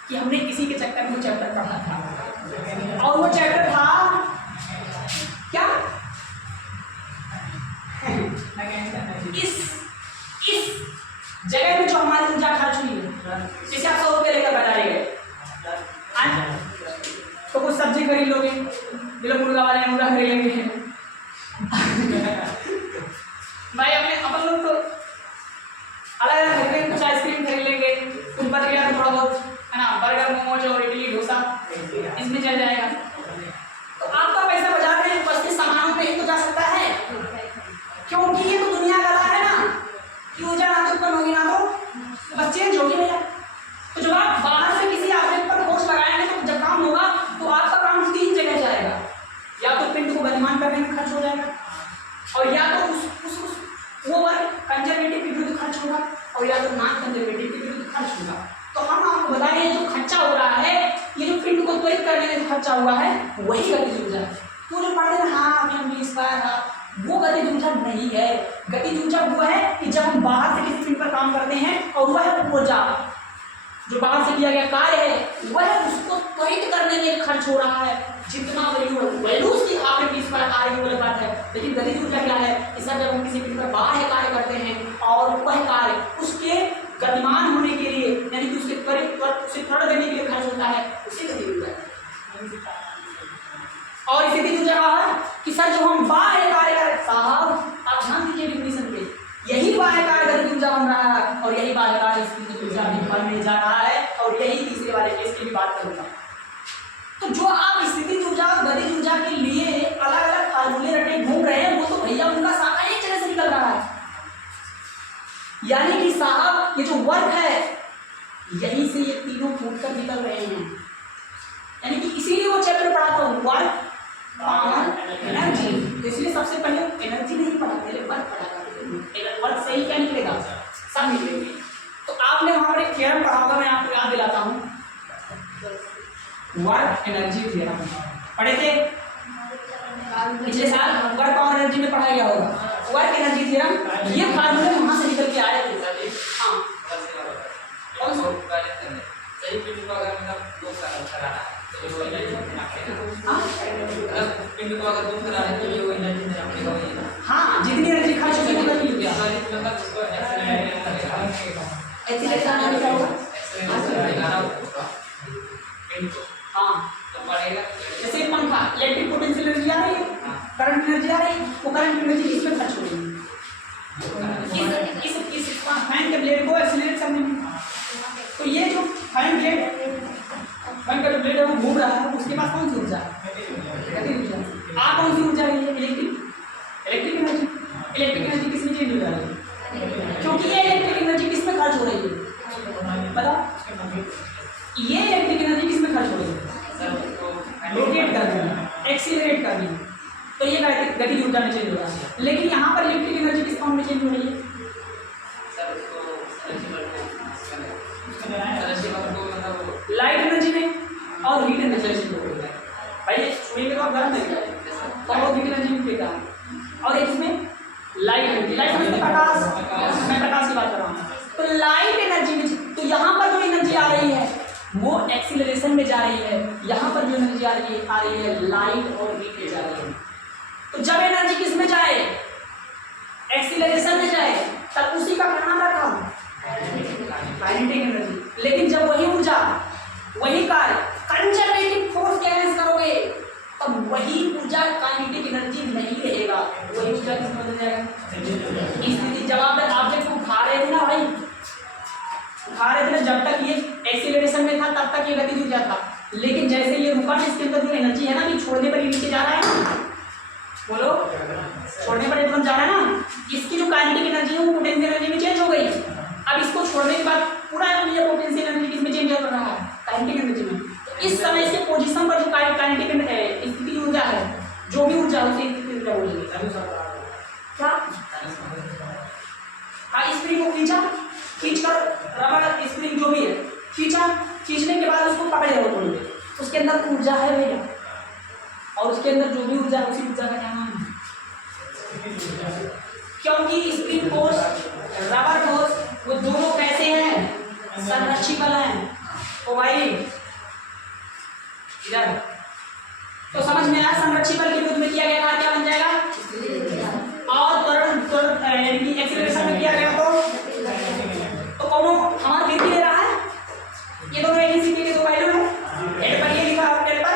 कि हमने किसी के चक्कर में चैप्टर पढ़ा था। और वो चैप्टर था क्या? इस जगह में जो हमारी ऊर्जा खर्च हुई है, जैसे आप 100 रुपये लेकर बाजार गए, तो कुछ सब्जी खरीद लोगे, जो मुर्गा वाले मुर्गा खरीद लेंगे भाई अपने अपन लोग तो अलग अलग खरीदेंगे, कुछ आइसक्रीम खरीद लेंगे, कुछ बच गया तो थोड़ा बहुत है ना, बर्गर मोमोज और इडली डोसा इसमें चल जाएगा। तो आपका पैसा बाजार में उपस्थित सामानों पे ही तो जा सकता है, क्योंकि ये तो दुनिया का है ना कि ऊर्जा ना तो उत्पन्न होगी ना तो बस चेंज होगी भैया। तो जब आप बाहर से किसी ऑब्जेक्ट पर फोर्स लगाएंगे तो जब काम होगा तो आपका काम तीन जगह जाएगा। या तो पिंड को गतिमान करने में खर्च हो जाएगा, और या तो वो वर्क कंजर्वेटिव के विरुद्ध खर्च होगा, और या तो नॉन कंजर्वेटिव के विरुद्ध खर्च होगा। तो हम आपको बताएं जो खर्चा हो रहा है, ये जो पिंड को त्वरित करने में खर्चा हुआ है वही गतिज ऊर्जा है। तो जो पढ़ते हैं वो गतिज ऊर्जा नहीं है। गतिज ऊर्जा वो है कि जब हम बाहर से किसी पिंड पर काम करते हैं और वह ऊर्जा जो बाहर से किया गया कार्य है वह उसको त्वरित करने में खर्च हो रहा है। जितना वैल्यू उसकी आपने पीस पर आ रही है बात है, लेकिन गतिज ऊर्जा क्या है? इस जब हम किसी पिंड पर बाहर कार्य करते हैं और वह कार्य उसके गतिमान होने के लिए यानी कि उसके त्वरित देने के लिए खर्च होता है, उसी गतिज ऊर्जा है। और इसी गतिज ऊर्जा है कि सर जो हम बाह्य कार्य कर, साहब आप ध्यान दीजिए डिफिनेशन पे, यही बाह्य कार्य गतिज ऊर्जा बन रहा है और यही बाह्य कार्य स्थितिज ऊर्जा भी बनने जा रहा है, और यही तीसरे वाले केस की भी बात करूंगा। तो जो आप स्थितिज ऊर्जा और गतिज ऊर्जा के लिए अलग अलग फार्मूले रटे घूम रहे हैं, वो तो भैया उनका साका एक जगह से निकल रहा है। यानी कि साहब ये जो वर्क है यहीं से ये तीनों फूटकर निकल रहे हैं। यानी कि इसीलिए वो चैप्टर पढ़ाता हूँ, वर्क पावर एनर्जी। तो इसलिए सबसे पहले एनर्जी नहीं पढ़ा, पहले वर्क पढ़ा। वर्क से ही क्या निकलेगा? सब निकलेंगे। तो आपने वहां पर एक थ्योरम पढ़ा होगा, मैं आपको याद दिलाता हूँ, वर्क एनर्जी थ्योरम पढ़े थे पिछले साल। वर्क पावर एनर्जी में पढ़ा गया होगा वर्क एनर्जी थ्योरम। ये फार्मूले वहां से निकल के आए थे। हाँ कौन सा? सही पिंड को अगर मतलब दो कराना तो वो एनर्जी पिंड को अगर दो कराना तो ये वो एनर्जी में आपको हाँ जितनी एनर्जी खर्च होगी उतना ही होगा। मतलब उसको एक्सीलरेट करना भी होगा पिंड को। हाँ तो पड़ेगा जैसे पंखा इलेक्ट्रिक पोटेंशियल एनर्जी आ रही है, करंट एनर्जी आ रही है, वो करंट एनर्जी इसमें खर्च हो रही है। इस फैन के ब्लेड को एक्सीलरेट करने में। तो ये जो फैन का जो ब्लेड है वो घूम रहा है, उसके पास कौन सी ऊर्जा है? गति ऊर्जा। कौन सी ऊर्जा है? Electric energy. इलेक्ट्रिक एनर्जी किस में चेंज हो रहा है? क्योंकि ये इलेक्ट्रिक एनर्जी किस में खर्च हो रही है? बताओ, ये इलेक्ट्रिक एनर्जी किस में खर्च हो रही है? रोटेट करने में, एक्सीलरेट करने में। तो ये गति ऊर्जा में चेंज हो रहा है। लेकिन यहाँ पर इलेक्ट्रिक एनर्जी किस फॉर्म में चेंज हो रही है? लाइट एनर्जी में और हीट एनर्जी में। भाई छुएंगे तो आप गर्म नहीं करेंगे, तो वो हीट एनर्जी में फेंका। और इसमें लाइट एनर्जी, लाइट में प्रकाश, मैं प्रकाश की बात कर रहा हूँ। तो लाइट एनर्जी में, तो यहाँ पर जो एनर्जी आ रही है वो एक्सीलरेशन में जा रही है, यहाँ पर जो एनर्जी आ रही है लाइट और हीट में जा रही है। तो जब एनर्जी किस में जाए? एक्सीलरेशन में जाए, तब उसी का क्या नाम रखा? Kinetic energy. लेकिन जब वही ऊर्जा, वही कार्य कंजर्वेटिव फोर्स के अगेंस्ट करोगे, तब वही ऊर्जा काइनेटिक एनर्जी नहीं रहेगा, वही ऊर्जा किस में बदल जाएगा? स्थिति। जब आप ऑब्जेक्ट को उठा रहे थे ना भाई, उठा रहे थे ना, जब तक ये एक्सीलरेशन में था तब तक ये गति ऊर्जा था। लेकिन जैसे ये रुका, इसके अंदर जो एनर्जी है ना, कि छोड़ने पर ये नीचे जा रहा है ना, बोलो, छोड़ने पर तुरंत जा रहा है ना, इसकी जो काइनेटिक एनर्जी है वो पोटेंशियल एनर्जी में चेंज हो गई। अब इसको छोड़ने के बाद पूरा ये पोटेंशियल एनर्जी किस में चेंज हो रहा है? काइनेटिक एनर्जी में। तो इस समय इसके पोजीशन पर जो काइनेटिक स्थिति ऊर्जा है, जो भी ऊर्जा है उसे स्थिति ऊर्जा बोलेंगे। क्या? स्प्रिंग को खींचकर रबड़ स्प्रिंग जो भी है खींचने के बाद उसको पकड़े रहो बोलेंगे, उसके अंदर ऊर्जा है भैया, और उसके अंदर जो भी ऊर्जा है उसी ऊर्जा का क्या नाम है? क्योंकि स्प्रिंग फोर्स, रबर फोर्स, वो दोनों कैसे हैं? संरक्षिबल हैं। तो भाई इधर तो समझ में आया, संरक्षिबल के विरुद्ध में किया गया क्या बन जाएगा? और त्वरण यानी एक्सीलरेशन में किया गया तो कौन हमारा फिर ले रहा है? ये दोनों एक ही सीखे के दो वैल्यू है। हेड पर ये लिखा है, हेड पर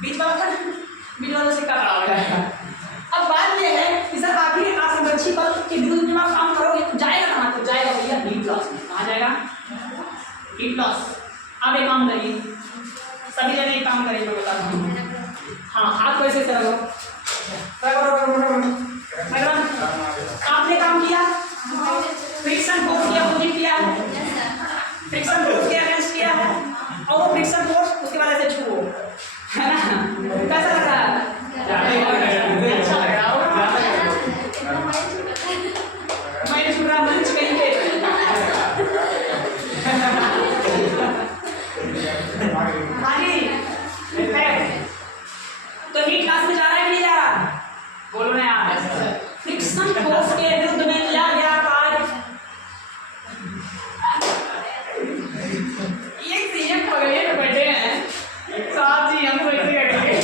बीच वाला सिक्का खड़ा हो जाएगा। अब बात ये है कि सर आखिर असंरक्षित बल के विरुद्ध में आप काम करोगे तो जाएगा कहाँ? तो जाएगा भैया हीट लॉस में। कहाँ जाएगा? Heat loss. अब एक काम करिए, सभी जने एक काम करिए, मैं बताता हूँ। हाँ, हाथ को ऐसे रखो, आपने काम किया, फ्रिक्शन फोर्स किया, अपोजिट किया है, फ्रिक्शन फोर्स के अगेंस्ट किया है, और वो फ्रिक्शन फोर्स उसके बाद ऐसे छुओ, है ना? कैसा लग रहा है? अच्छा लग रहा होगा। मैं छू रहा मंच कहीं पे। हाँ जी, तो हीट क्लास में जा रहा है कि नहीं जा रहा? बोलो ना यार। फ्रिक्शन फोर्स के विरुद्ध में किया गया कार्य, ये सीएम पगले में बैठे हैं साहब जी, हम कैसे करेंगे?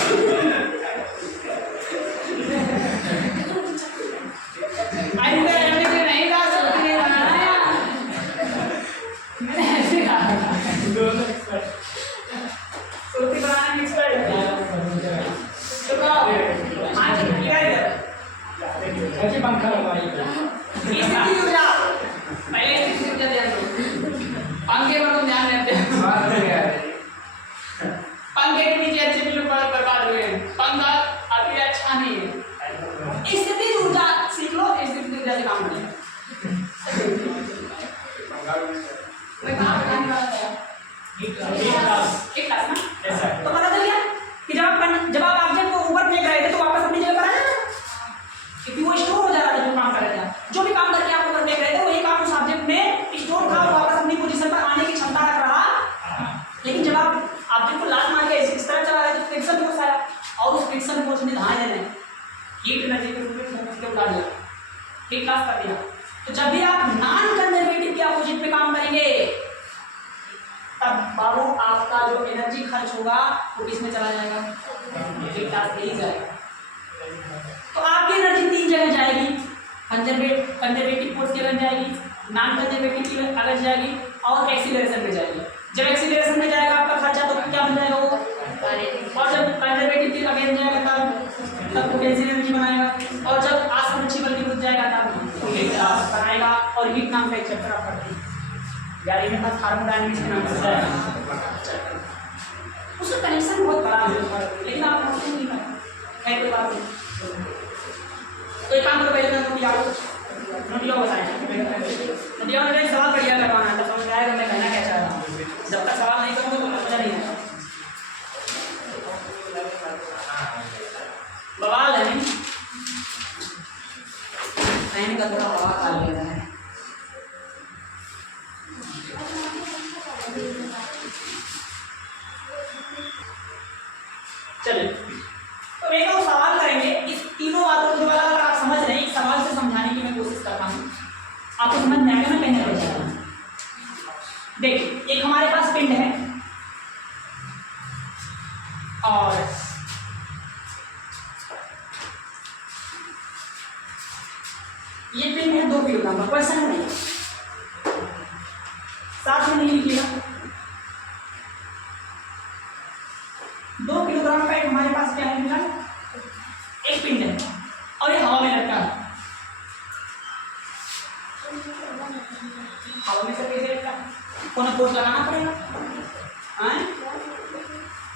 नहीं था, सोती नहीं बनाना यार, मैंने ऐसे कहा सोती बनाने में एक्सपर्ट है। पंखा लगवाइए, स्थिति ऊर्जा, पहले स्थिति ऊर्जा ध्यान दो, पंखे पर तुम ध्यान देते हो, पंखे के नीचे अच्छे बिल्कुल बर्बाद हुए हैं, पंखा अभी अच्छा नहीं है। स्थिति ऊर्जा सीख लो, स्थिति ऊर्जा से काम करें। मैं कहाँ बताने वाला था? एक क्लास ना, तो पता चल गया कि जब आप ऑब्जेक्ट को ऊपर फेंक रहे थे तो वापस अपनी जगह पर आया, क्योंकि वो स्टोर हो जा रहा था। जो काम कर रहा था, जो भी काम करके आप ऊपर फेंक रहे थे, वही काम उस ऑब्जेक्ट में स्टोर था और वापस अपनी पोजीशन पर आने की क्षमता रख रहा। लेकिन जब आप ऑब्जेक्ट को लात मार के इस तरह चला रहे थे तो फ्रिक्शन फोर्स आया, और उस फ्रिक्शन फोर्स ने ध्यान देने हीट एनर्जी के रूप में फोर्स के उड़ा दिया, हीट लॉस कर दिया। तो जब भी आप नॉन कंजर्वेटिव के अपोजिट में काम करेंगे, तब बाबू आपका जो एनर्जी खर्च होगा वो किसमें चला जाएगा? हीट लॉस में ही जाएगा। तो आपकी एनर्जी तीन जगह जाएगी, कंजर्वेटिव फोर्स के अंदर जाएगी, नॉन कंजर्वेटिव की अलग जाएगी, और एक्सीलरेशन में जाएगी। जब एक्सीलरेशन में जाएगा आपका खर्चा तो क्या बन जाएगा वो, और जब कंजर्वेटिव के अगेंस्ट जाएगा तब पोटेंशियल एनर्जी बनाएगा, और जब असंरक्षित बल के विरुद्ध जाएगा और हीट नाम का एक चैप्टर आप पढ़ते हैं 11वीं में थर्मोडायनेमिक्स के नाम से है। उसका कनेक्शन बहुत बड़ा है लेकिन आप समझ नहीं पाते। खैर कोई बात नहीं, तो एक काम करो पहले मैं नोटिया बताएं नोटिया में सवाल बढ़िया करवाना है, समझ में आएगा मैं कहना क्या चाह रहा हूँ। जब तक सवाल नहीं करूँगा तो मजा नहीं आएगा। बवाल है फैन का थोड़ा हवा खा लिया है। चलिए तो एक और सवाल करेंगे। इस तीनों बातों को अगर आप समझ रहे हैं, एक सवाल से समझाने की मैं कोशिश करता हूँ, आपको समझ में आएगा। मैं कहने लग जाता हूँ। देखिए एक हमारे पास पिंड है और ये पिंड है 2 किलोग्राम का। क्वेश्चन नहीं साथ में नहीं लिखिएगा। 2 किलोग्राम का एक हमारे पास क्या है मिला, एक पिंड है और ये हवा में लटका है। हवा में से कैसे लटका, कौन फोर्स लगाना पड़ेगा,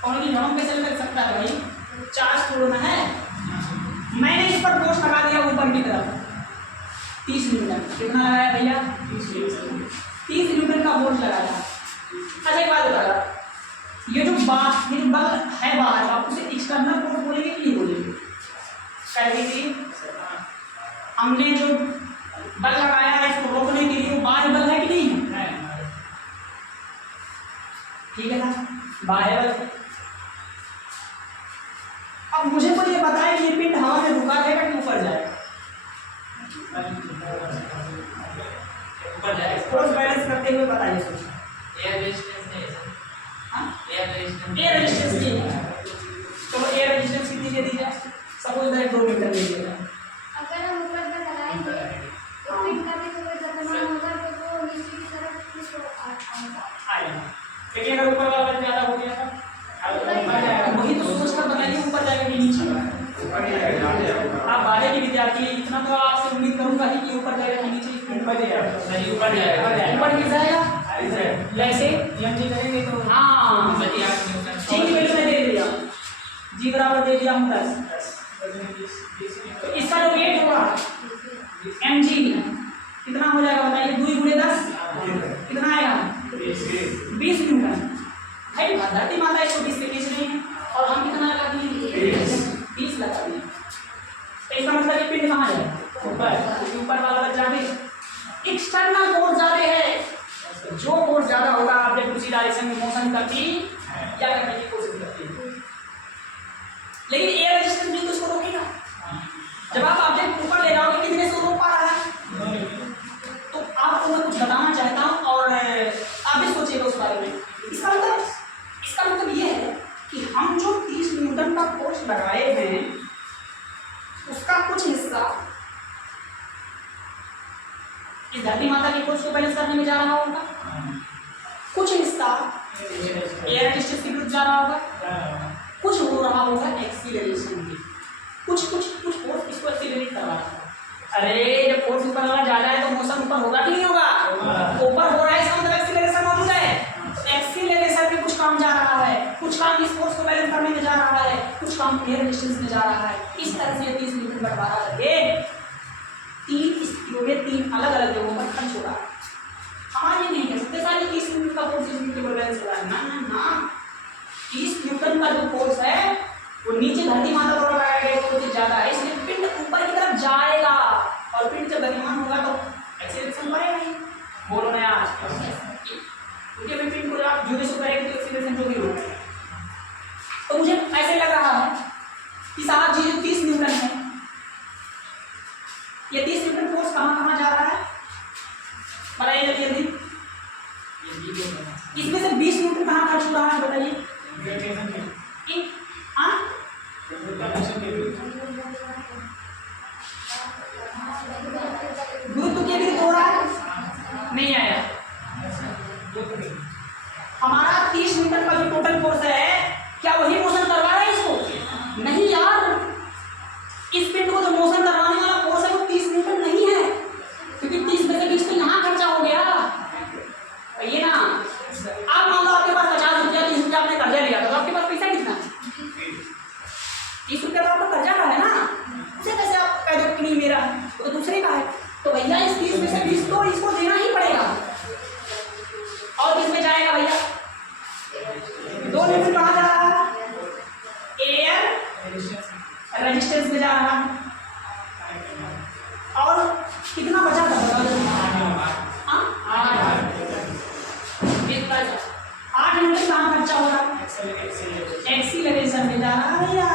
कौन की झड़प कैसे लग सकता है भाई, चार्ज छोड़ना है। मैंने इस पर फोर्स लगा दिया ऊपर की तरफ 30 न्यूटन। कितना लगाया भैया, 30 न्यूटन का फोर्स लगाया। अच्छा एक बात बताया, ये जो बल है बाहर, आप उसे एक्सटर्नल फोर्स बोलेंगे कि नहीं बोलेंगे? कह दीजिए हमने जो बल लगाया है इसको रोकने के लिए, वो बाह्य बल है कि नहीं है? ठीक है ना, बाह्य बल। अब मुझे तो ये बताएं कि ये पिंड हवा में रुका रहेगा कि ऊपर जाएगा? ऊपर जाएगा। फोर्स बैलेंस करते हुए बताइए सोचिए। एयर रेजिस्टेंस की तो एयर रेजिस्टेंस कितनी दे दी जाए? सपोज दैट 2 मीटर दे दिया जाए। अगर हम ऊपर तक लगाएंगे तो पिन का भी कोई द्रव्यमान होगा तो वो नीचे की तरफ कुछ आएगा। लेकिन अगर ऊपर वाला बल ज्यादा हो गया तो वही तो सोच कर बताइए ऊपर जाएगा कि नीचे? आप 12 के विद्यार्थी, इतना तो आपसे उम्मीद करूंगा ही कि ऊपर जाएगा कि नीचे? ऊपर जाएगा। ऊपर गिर जाएगा वैसे करेंगे तो हाँ ठीक है, मैंने दे दिया जी बराबर दे दिया हूँ 10। तो इसका जो वेट होगा mg कितना हो जाएगा बताइए? 2 गुणे 10 कितना आएगा? 20 न्यूटन। भाई धरती माता इसको 20 से खींच रही है और हम कितना लगा दिए? 20 लगा दिए। तो इसका मतलब ये पिंड कहाँ जाएगा? ऊपर वाला बल ज्यादा, एक्सटर्नल फोर्स ज्यादा है। जो फोर्स ज्यादा होगा आप जब उसी डायरेक्शन में मोशन करती या करने की कोशिश करती है, लेकिन एयर रेजिस्टेंस भी तो इसको रोकेगा। जब आप ऑब्जेक्ट ऊपर ले जाओगे कितने से रोक पा रहा है? तो आपको मैं कुछ बताना चाहता हूँ और आप भी सोचिएगा उस बारे में। इसका मतलब ये है कि हम जो 30 न्यूटन का फोर्स लगाए हैं उसका कुछ हिस्सा इस धरती माता की फोर्स को बैलेंस करने में जा रहा होगा, कुछ हिस्सा एयर रेजिस्टेंस के विरुद्ध जा रहा होगा, कुछ हो रहा होगा एक्सीलरेशन की, कुछ फोर्स इसको एक्सीलरेट कर रहा है। अरे जब फोर्स ऊपर वाला जा रहा है तो मोशन ऊपर होगा कि नहीं होगा? ऊपर हो रहा है, इसका मतलब एक्सीलरेशन मौजूद है। तो एक्सीलरेशन में कुछ काम जा रहा है, कुछ काम इस फोर्स को बैलेंस करने में जा रहा है, कुछ काम एयर रेजिस्टेंस में जा रहा है। इस तरह से 30 न्यूटन बंटवारा करके 3 अलग अलग जगहों पर खर्च हो रहा है। हमारे नहीं कह सकते सारे 30 न्यूटन का फोर्स इस न्यूटन पर बैलेंस हो रहा है, ना 30 न्यूटन का जो फोर्स है वो नीचे धरती माता द्वारा लगाया गया फोर्स ज्यादा है, इसलिए पिंड ऊपर की तरफ जाएगा और पिंड जब गतिमान होगा तो एक्सीलरेशन बढ़ेगा ही। बोलो ना यार, क्योंकि अभी पिंड को आप जो से करेंगे तो एक्सीलरेशन जो भी होगा। तो मुझे ऐसे लग रहा है कि साहब जी जो 30 न्यूटन है, ये 30 न्यूटन फोर्स कहाँ जा रहा है बताइए जल्दी। इसमें से 20 न्यूटन कहाँ खर्च हो रहा है बताइए? गुरुत्व के विरुद्ध हो रहा है, नहीं आया। हमारा 30 न्यूटन का जो टोटल फोर्स है क्या वही मोशन करवा रहा है इसको? नहीं यार, इस पिंड को जो मोशन करवाने वाला फोर्स है वो 30 न्यूटन नहीं है, क्योंकि 30 में से 20 तो यहाँ रेजिस्टेंस में जा रहा है। और कितना बचा था हाँ? 8 न्यूटन कहाँ खर्चा हो रहा है? एक्सीलरेशन में जा रहा है भैया।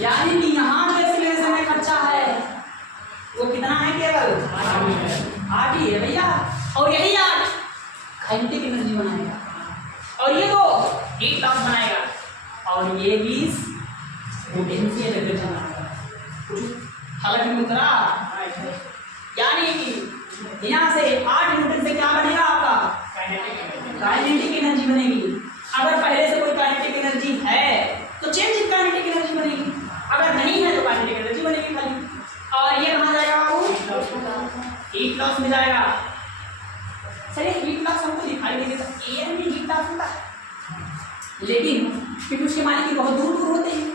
यानी कि यहाँ जो एक्सीलरेशन में खर्चा है वो कितना है? केवल 8 ही है भैया। और यही 8 काइनेटिक एनर्जी बनाएगा और ये 2 हीट लॉस बनाएगा और ये 20 पोटेंशियल एनर्जी बनाएगा। हालांकि उतरा यानी कि यहाँ से 8 न्यूटन से क्या बनेगा आपका? काइनेटिक एनर्जी बनेगी। अगर पहले से कोई काइनेटिक एनर्जी है तो चेंज इन काइनेटिक एनर्जी बनेगी, अगर नहीं है तो काइनेटिक एनर्जी बनेगी खाली। और ये कहाँ जाएगा बाबू? हीट लॉस में जाएगा। चलिए हीट लॉस हमको दिखाई नहीं देता, एयर में हीट लॉस होता है लेकिन क्योंकि उसके मालिक बहुत दूर दूर होते हैं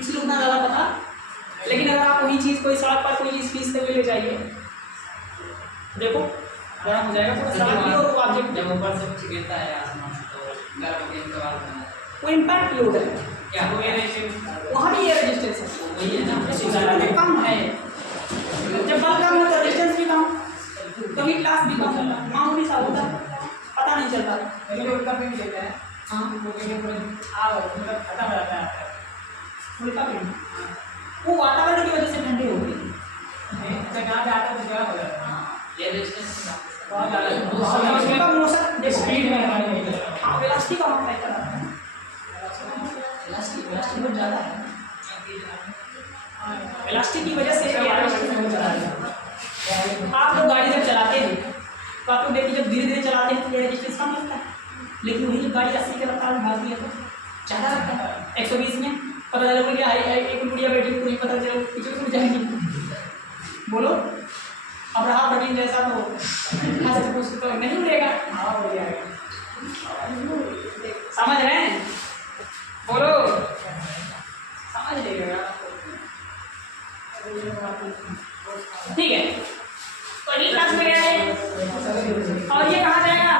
इसलिए उतना ज़्यादा पता। लेकिन अगर आप वही चीज़ कोई सड़क पर कोई चीज़ खींचते हुए ले जाइए देखो गर्म हो जाएगा पूरा सड़क भी। और वो ऑब्जेक्ट जब ऊपर से कुछ गिरता है आसमान से तो गर्म होने के बाद वो इम्पैक्ट लोड है, क्या हो गया? वहाँ भी एयर रेजिस्टेंस है, वही है ना, इसमें कम है। जब बल कम है तो रेजिस्टेंस भी कम, तो हीट लॉस भी कम होता है, मामूली सा होता है, पता नहीं चलता। लेकिन उल्टा भी नहीं देते हैं। हाँ वो कहीं पूरा आग मतलब खत्म हो जाता है। उल्टा भी वो वातावरण की वजह से ठंडी हो गई। जहाँ पे आता है तो गर्म हो जाता है। ये रेजिस्टेंस बहुत ज़्यादा और उसका मौसम स्पीड में है। हाँ वेलोसिटी का हम फैक्टर आता है, वेलोसिटी बहुत ज़्यादा है। वेलोसिटी की वजह से एयर रेजिस्टेंस बहुत ज़्यादा है। आप लोग गाड़ी जब चलाते हैं तो आप लोग देखिए जब धीरे धीरे चलाते हैं तो एयर रेजिस्टेंस कम लगता है, लेकिन वही जब गाड़ी 80 की रफ्तार में भागती है तो ज़्यादा लगता है। 120 में पता चला कि एक गुड़िया बैठी तो नहीं पता चला पीछे उड़ जाएगी। बोलो अब रहा बटन जैसा तो नहीं उड़ेगा। हाँ हो जाएगा, समझ रहे हैं? बोलो समझ लेगा। ठीक है तो ये क्लास में गया है और ये कहाँ जाएगा?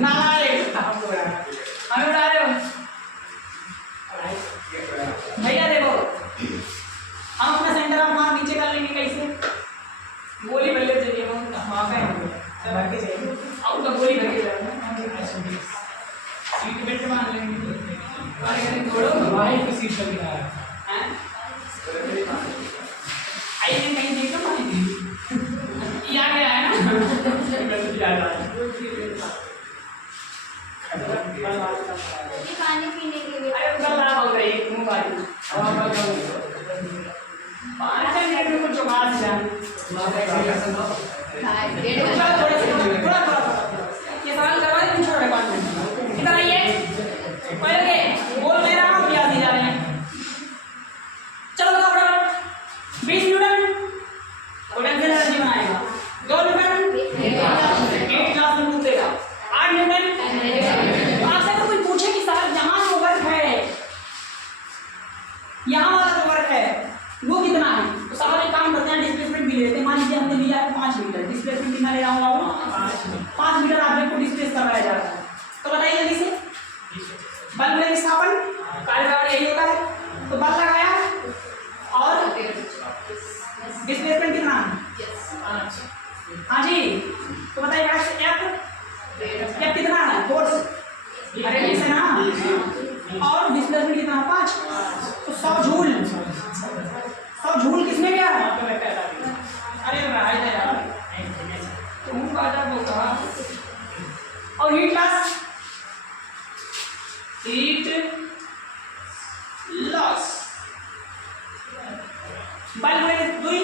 नालायक हमें उड़ा रहे हो भैया। देखो हम अपना सेंटर ऑफ मास नीचे कर लेंगे कैसे? गोली भर लेते चाहिए अब तो गोली भर के सीट बेल्ट मान लेंगे वाही सीट पर गिरा है। आई ने कहीं देखा पानी ये आ गया है ना ये पानी पीने के लिए अरे उधर ला बोल रही है मुंह बारी पाँच मिनट में कुछ जुगाड़ से जान थोड़ा ये सवाल करवा दे छोड़ रहे 5 मिनट इधर आइए पहले बोल दे रहा हूँ क्या दी जा रहे हैं। चलो बताओ फटाफट 20 न्यूटन पोटेंशियल एनर्जी बनाएगा, 2 न्यूटन एक क्लास में कूदेगा, 8 न्यूटन। आपसे तो कोई पूछे कि साहब यहाँ जो वर्क है यहाँ वाला जो वर्क है वो कितना है तो साहब एक काम करते हैं डिस्प्लेसमेंट भी ले लेते हैं। मान लीजिए हमने लिया है 5 मीटर, डिस्प्लेसमेंट कितना ले रहा हूँ 5 मीटर ऑब्जेक्ट को डिस्प्लेस कराया जा रहा है। तो बताइए जल्दी से बल में विस्थापन कार्य बराबर यही होता है तो बल लगाया और डिस्प्लेसमेंट कितना है? हाँ जी तो बताइए एफ कितना है? फोर्स अरे से ना और डिस्प्लेसमेंट कितना है? 5 तो 100 जूल। 100 जूल किसने किया? अरे तुम और हीट लॉस बल में 2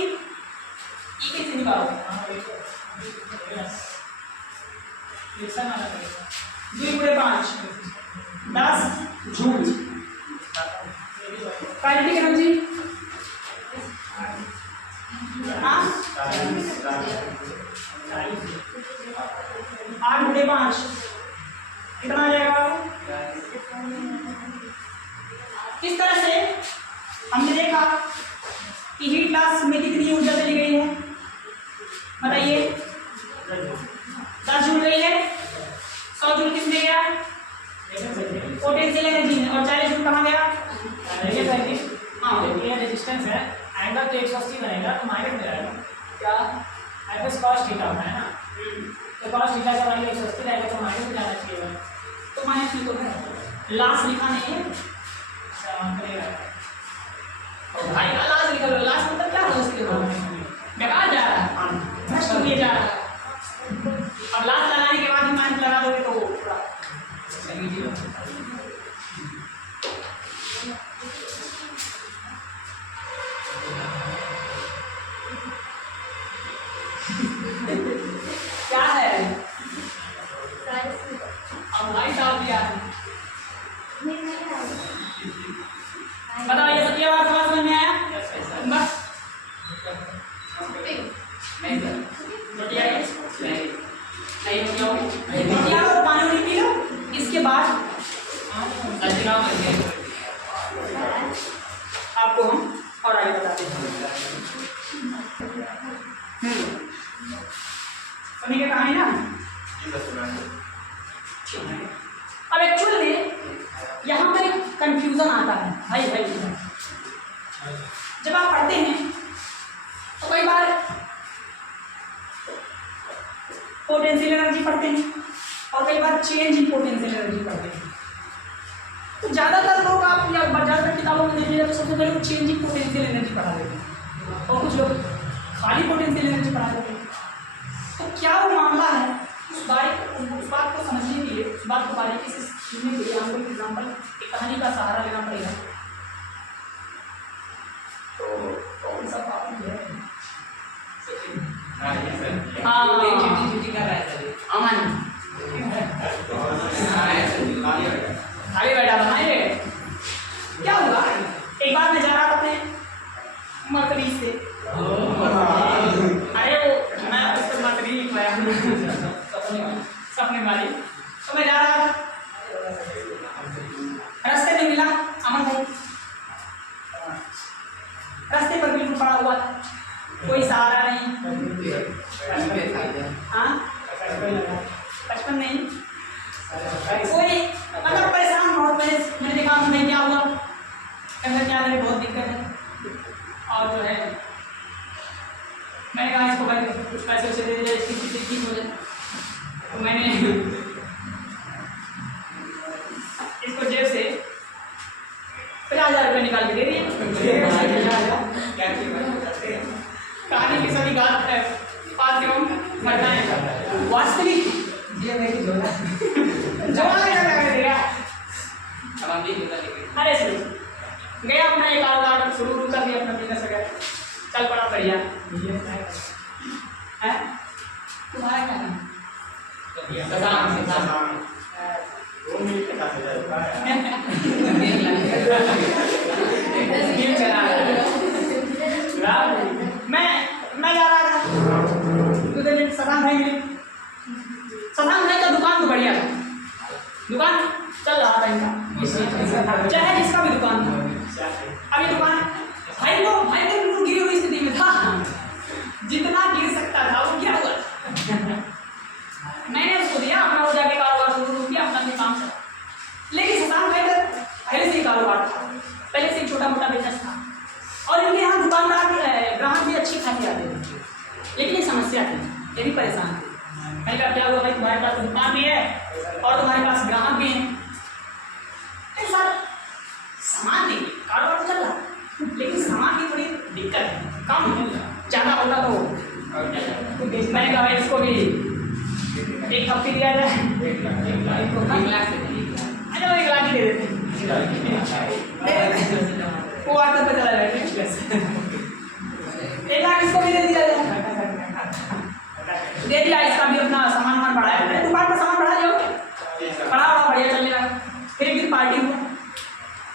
कैसे निकालो? 2 × 5 10 जूल। काइनेटिक एनर्जी हाँ 8 × 5 कितना आ जाएगा? इस तरह से हमने देखा कि हीट लॉस में कितनी ऊर्जा चली गई है बताइए? 10 जूल गई है, 100 जूल पोटेंशियल एनर्जी है और चार्ज कहाँ गया? देखिए सर जी, हाँ ये रेजिस्टेंस है, एंगल तो 180 बनेगा तो माइनस में रहेगा क्या, एफ cos थीटा होता है ना, तो cos थीटा का वैल्यू 180 रहेगा तो माइनस में जाना चाहिए। तो माइनस में तो है, लास्ट लिखा नहीं है। और भाई का लास्ट लिखा लो, लास्ट मतलब क्या है उसके बाद बेकार जा रहा है, भ्रष्ट हुए जा रहा है। अब लास्ट लगाने के बाद ही माइनस लगा दोगे तो पूरा सही जी होगा। क्या है? अब भाई साहब दिया है। बताओ ये सब, ये बात समझ में आया? बस नहीं सर, रोटी आई? नहीं नहीं रोटी आओ और पानी वानी पी लो, इसके बाद सचना बन गया। आपको हम और आगे बताते हैं। सुनिए कहानी ना। अब एक्चुअल में यहाँ पर एक कंफ्यूजन आता है भाई भाई। जब आप पढ़ते हैं तो कई बार पोटेंशियल एनर्जी पढ़ते हैं और कई बार चेंज इन पोटेंशियल एनर्जी पढ़ते हैं। तो ज़्यादातर लोग आप या ज़्यादातर किताबों में देखिएगा तो सबसे पहले चेंज इन पोटेंशियल एनर्जी पढ़ा देते हैं और कुछ लोग खाली पोटेंशियल एनर्जी पढ़ा देते हैं। तो क्या वो मामला है, उस बात को समझने के लिए, उस बात को बारीकी से सुनने के लिए हमको एक एग्जाम्पल, एक कहानी का सहारा लेना पड़ेगा। तो कौन सा पापी है? हाँ ये सर, हाँ। ये चिट्ठी कर रहा है सर, अमन खाली बैठा बनाइए। क्या हुआ, एक बार मैं जा रहा था अपने मर्करीज से, अरे वो मैं उस पर मर्करीज लिखवाया सपने वाली, तो मैं जा रहा था, रास्ते में मिला अमन भाई, रास्ते पर बिल्कुल पड़ा हुआ था, कोई सहारा नहीं। हाँ 55 नहीं, कोई मतलब परेशान बहुत। मैंने देखा नहीं क्या हुआ, कहना क्या मेरे बहुत दिक्कत है और जो है मैंने कहा इसको भाई कुछ पैसे वैसे दे दे इसकी स्थिति ठीक हो जाए। तो मैंने इसको जेब से 50,000 रुपये निकाल के दे दिए। कहानी की सभी बात घटनाएं वास्तविक अरे सुन गया अपना एक कारोबार शुरू कर दिया, अपना बिजनेस वगैरह चल पड़ा बढ़िया है। तुम्हारा क्या नाम? मैं जा रहा था दूसरे दिन सदाम भाई मिले। सदाम भाई का दुकान तो बढ़िया था, दुकान चल रहा था इनका, चाहे जिसका भी दुकान था। अभी दुकान भाई तो बिल्कुल गिरी हुई स्थिति में था, जितना गिर सकता था वो क्या हुआ। मैंने उसको दिया अपना, वो जाके कारोबार शुरू किया, अपना काम चला। लेकिन सदाम भाई का पहले से ही कारोबार था, पहले से ही छोटा मोटा बिजनेस था और इनके यहाँ दुकानदार ग्राहक भी अच्छी खासी आते थे। लेकिन एक समस्या थी, ये भी परेशान थे। मैंने कहा क्या हुआ भाई, तुम्हारे पास दुकान भी है और तुम्हारे पास ग्राहक भी हैं, एक साथ सामान देंगे, कारोबार तो चल रहा लेकिन सामान की थोड़ी दिक्कत है, कम ज़्यादा होता तो मैंने कहा भाई इसको भी 1 हफ्ते दिया जाए, 1 लाख से अच्छा 1 लाख ही दे देते वो आता पता चला जाए 1 लाख इसको भी दे दिया जाए। दे दिया, इसका भी अपना सामान बढ़ाया, दुकान पर सामान बढ़ा जाओ, बढ़ा बढ़िया चलने लगा। फिर एक दिन पार्टी हुआ,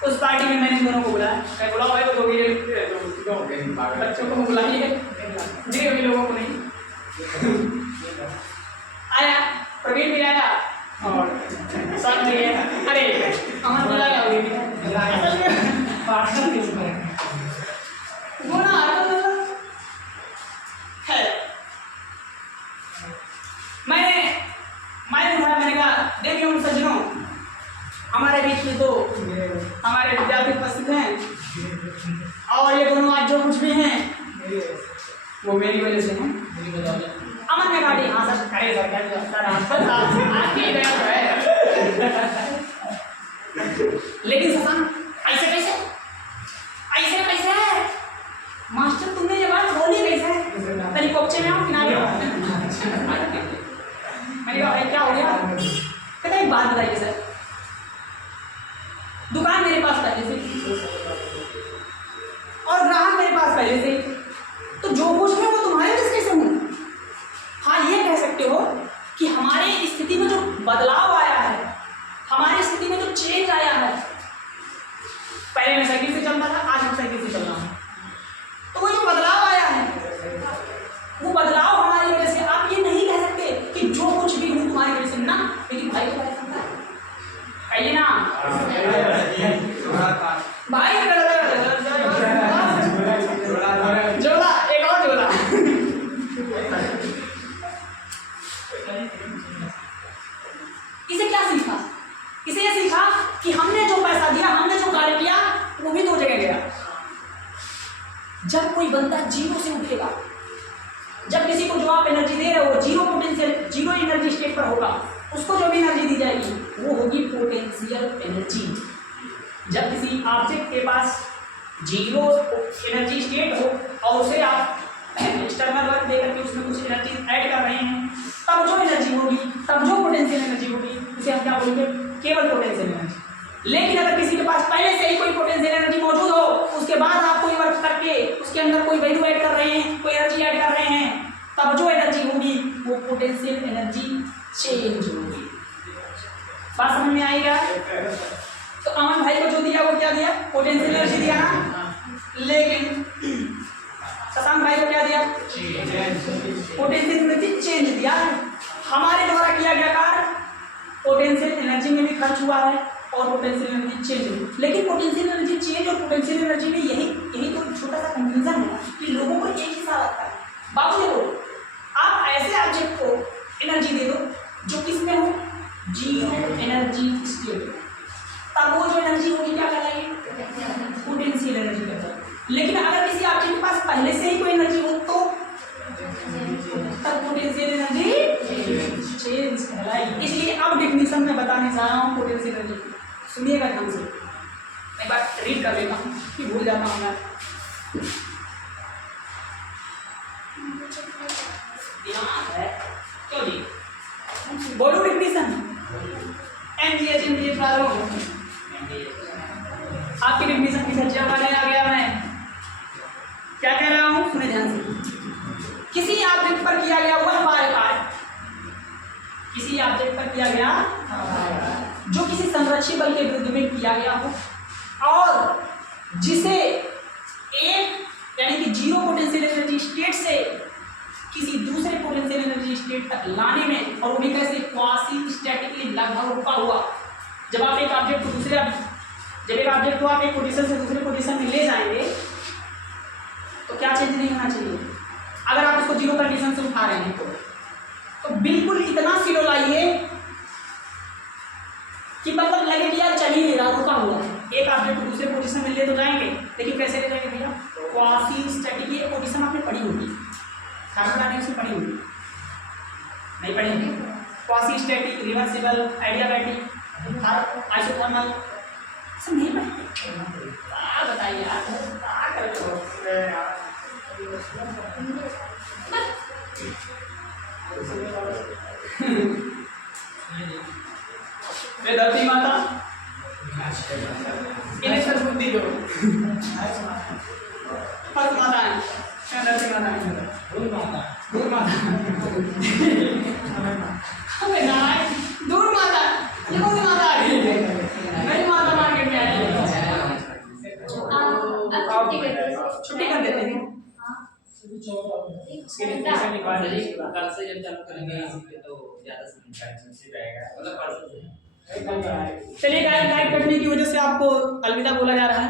उस पार्टी में मैंने दोनों को बुलाया, मैं बुलाओ भाई तो बच्चों को बुलाइए, धीरे लोगों को नहीं। आया प्रवीण भी आया और सब भी है, अरे अमन बुलाया वो ना है। मैंने उठाया, मैंने कहा देखिए उन सज्जनों हमारे बीच में तो हमारे विद्यार्थी उपस्थित हैं और ये दोनों आज जो कुछ भी हैं वो मेरी वजह से हैं। अमन ने गाड़ी, हाँ सर, अरे सर क्या सर आपकी वजह से है। लेकिन शशांक ऐसे कैसे, ऐसे कैसे है मास्टर, तुमने ये बात बोली कैसे? तेरी कोपचे में आओ किनारे आओ। मैंने कहा भाई क्या हो गया? कहता एक बात बताइए सर, दुकान मेरे पास पहले से और ग्राहक मेरे पास पहले से, तो जो कुछ है वो तुम्हारे वजह से कैसे हूँ? हाँ ये कह सकते हो कि हमारी स्थिति में जो बदलाव आया है, हमारी स्थिति में जो चेंज आया है, पहले मैं साइकिल से चलता था, आज हम साइकिल से चल रहा हूँ, तो वो जो बदलाव आया है वो बदलाव हमारी वजह से। आप ये नहीं कह सकते कि जो कुछ भी हूँ तुम्हारी वजह से ना, लेकिन भाई को कह सकता है, कहिए ना भाई जोड़ा, एक और जोड़ा। इसे क्या सीखा? इसे ये सीखा कि हमने जो पैसा दिया, हमने जो कार्य किया, वो भी दो जगह गया। जब कोई बंदा जीरो से उठेगा, जब किसी को जो आप एनर्जी दे रहे हो zero potential, zero energy state पर होगा, उसको जो भी एनर्जी दी जाएगी वो होगी पोटेंशियल एनर्जी। जब किसी ऑब्जेक्ट के पास जीरो एनर्जी स्टेट हो और उसे आप एक्सटर्नल वर्क देकर के उसमें कुछ एनर्जी ऐड कर रहे हैं, तब जो एनर्जी होगी, तब जो पोटेंशियल एनर्जी होगी, उसे हम क्या बोलेंगे? केवल पोटेंशियल एनर्जी। लेकिन अगर किसी के पास पहले से ही कोई पोटेंशियल एनर्जी मौजूद हो, उसके बाद आप कोई वर्क करके उसके अंदर कोई वैल्यू ऐड कर रहे हैं, कोई एनर्जी ऐड कर रहे हैं, तब जो एनर्जी होगी वो पोटेंशियल एनर्जी चेंज होगी। बात समझ में आएगा? तो अमन भाई को जो दिया वो क्या दिया? पोटेंशियल एनर्जी दिया ना। लेकिन शशांक भाई को क्या दिया? पोटेंशियल एनर्जी चेंज दिया। हमारे द्वारा किया गया कार्य पोटेंशियल एनर्जी में भी खर्च हुआ है और पोटेंशियल एनर्जी चेंज हुई। लेकिन पोटेंशियल एनर्जी चेंज और पोटेंशियल एनर्जी में यही तो छोटा सा कंफ्यूजन है कि लोगों को एक ही सा लगता है। बाबू देखो, आप ऐसे ऑब्जेक्ट को एनर्जी दे दो जो किसमें हो? जीरो एनर्जी स्टेट, तब वो जो एनर्जी होगी क्या कहलाएगी? पोटेंशियल एनर्जी कहलाएगी। लेकिन अगर किसी ऑब्जेक्ट के पास पहले से ही कोई एनर्जी हो तो तब पोटेंशियल एनर्जी चेंज कहलाएगी। इसलिए अब डेफिनेशन में बताने जा रहा हूँ पोटेंशियल एनर्जी। सुनिएगा ढंग से, एक बार रीड कर लेता हूँ कि भूल जाता हूँ मैं। दिमाग है क्यों जी? बोलो डेफिनेशन। एनजीएच एनजीएच वालों, आपकी डेफिनेशन की सच्चा वाले आ गया। मैं क्या कह रहा हूँ, सुने ध्यान से। किसी ऑब्जेक्ट पर किया गया वह कार्य, किसी ऑब्जेक्ट पर किया गया जो किसी संरक्षित बल के विरुद्ध में किया गया हो और जिसे एक यानी कि जीरो पोटेंशियल एनर्जी स्टेट से किसी दूसरे पोटेंशियल एनर्जी स्टेट तक लाने में, और वो भी कैसे? क्वासी स्टैटिकली, लगभग रुका हुआ। जब आप एक ऑब्जेक्ट को दूसरे, जब एक ऑब्जेक्ट को आप एक पोजीशन से दूसरे पोजीशन में ले जाएंगे तो क्या चेंज नहीं होना चाहिए? अगर आप इसको जीरो कंडीशन से उठा रहे हैं तो बिल्कुल इतना स्लो लाइए कि मतलब लगे कि यार चल ही नहीं रहा, रुका हुआ है। एक ऑब्जेक्ट को दूसरे पोजीशन में ले तो जाएंगे, लेकिन कैसे ले जाएंगे भैया? Quasi static. ये पोजीशन आपने पढ़ी होगी, थर्मोडायनेमिक्स में पढ़ी होगी, नहीं पढ़ी होगी? Quasi static, reversible, adiabatic, isothermal, सब नहीं पढ़े? बताइए यार, क्या कर रहे हो? मैं धरती माता इन्हें सर बुद्धि दो। फर्क माता है, मैं धरती माता है, दूर माता, दूर माता, हमें ना दूर माता, ये कौन सी माता आ गई? मेरी माता मार्केट में आई है। छुट्टी कर देते हैं। कल से जब चालू करेंगे तो ज्यादा समझ आएगा, मतलब परसों से। चलिए गाइड करने की वजह से आपको अलविदा बोला जा रहा है।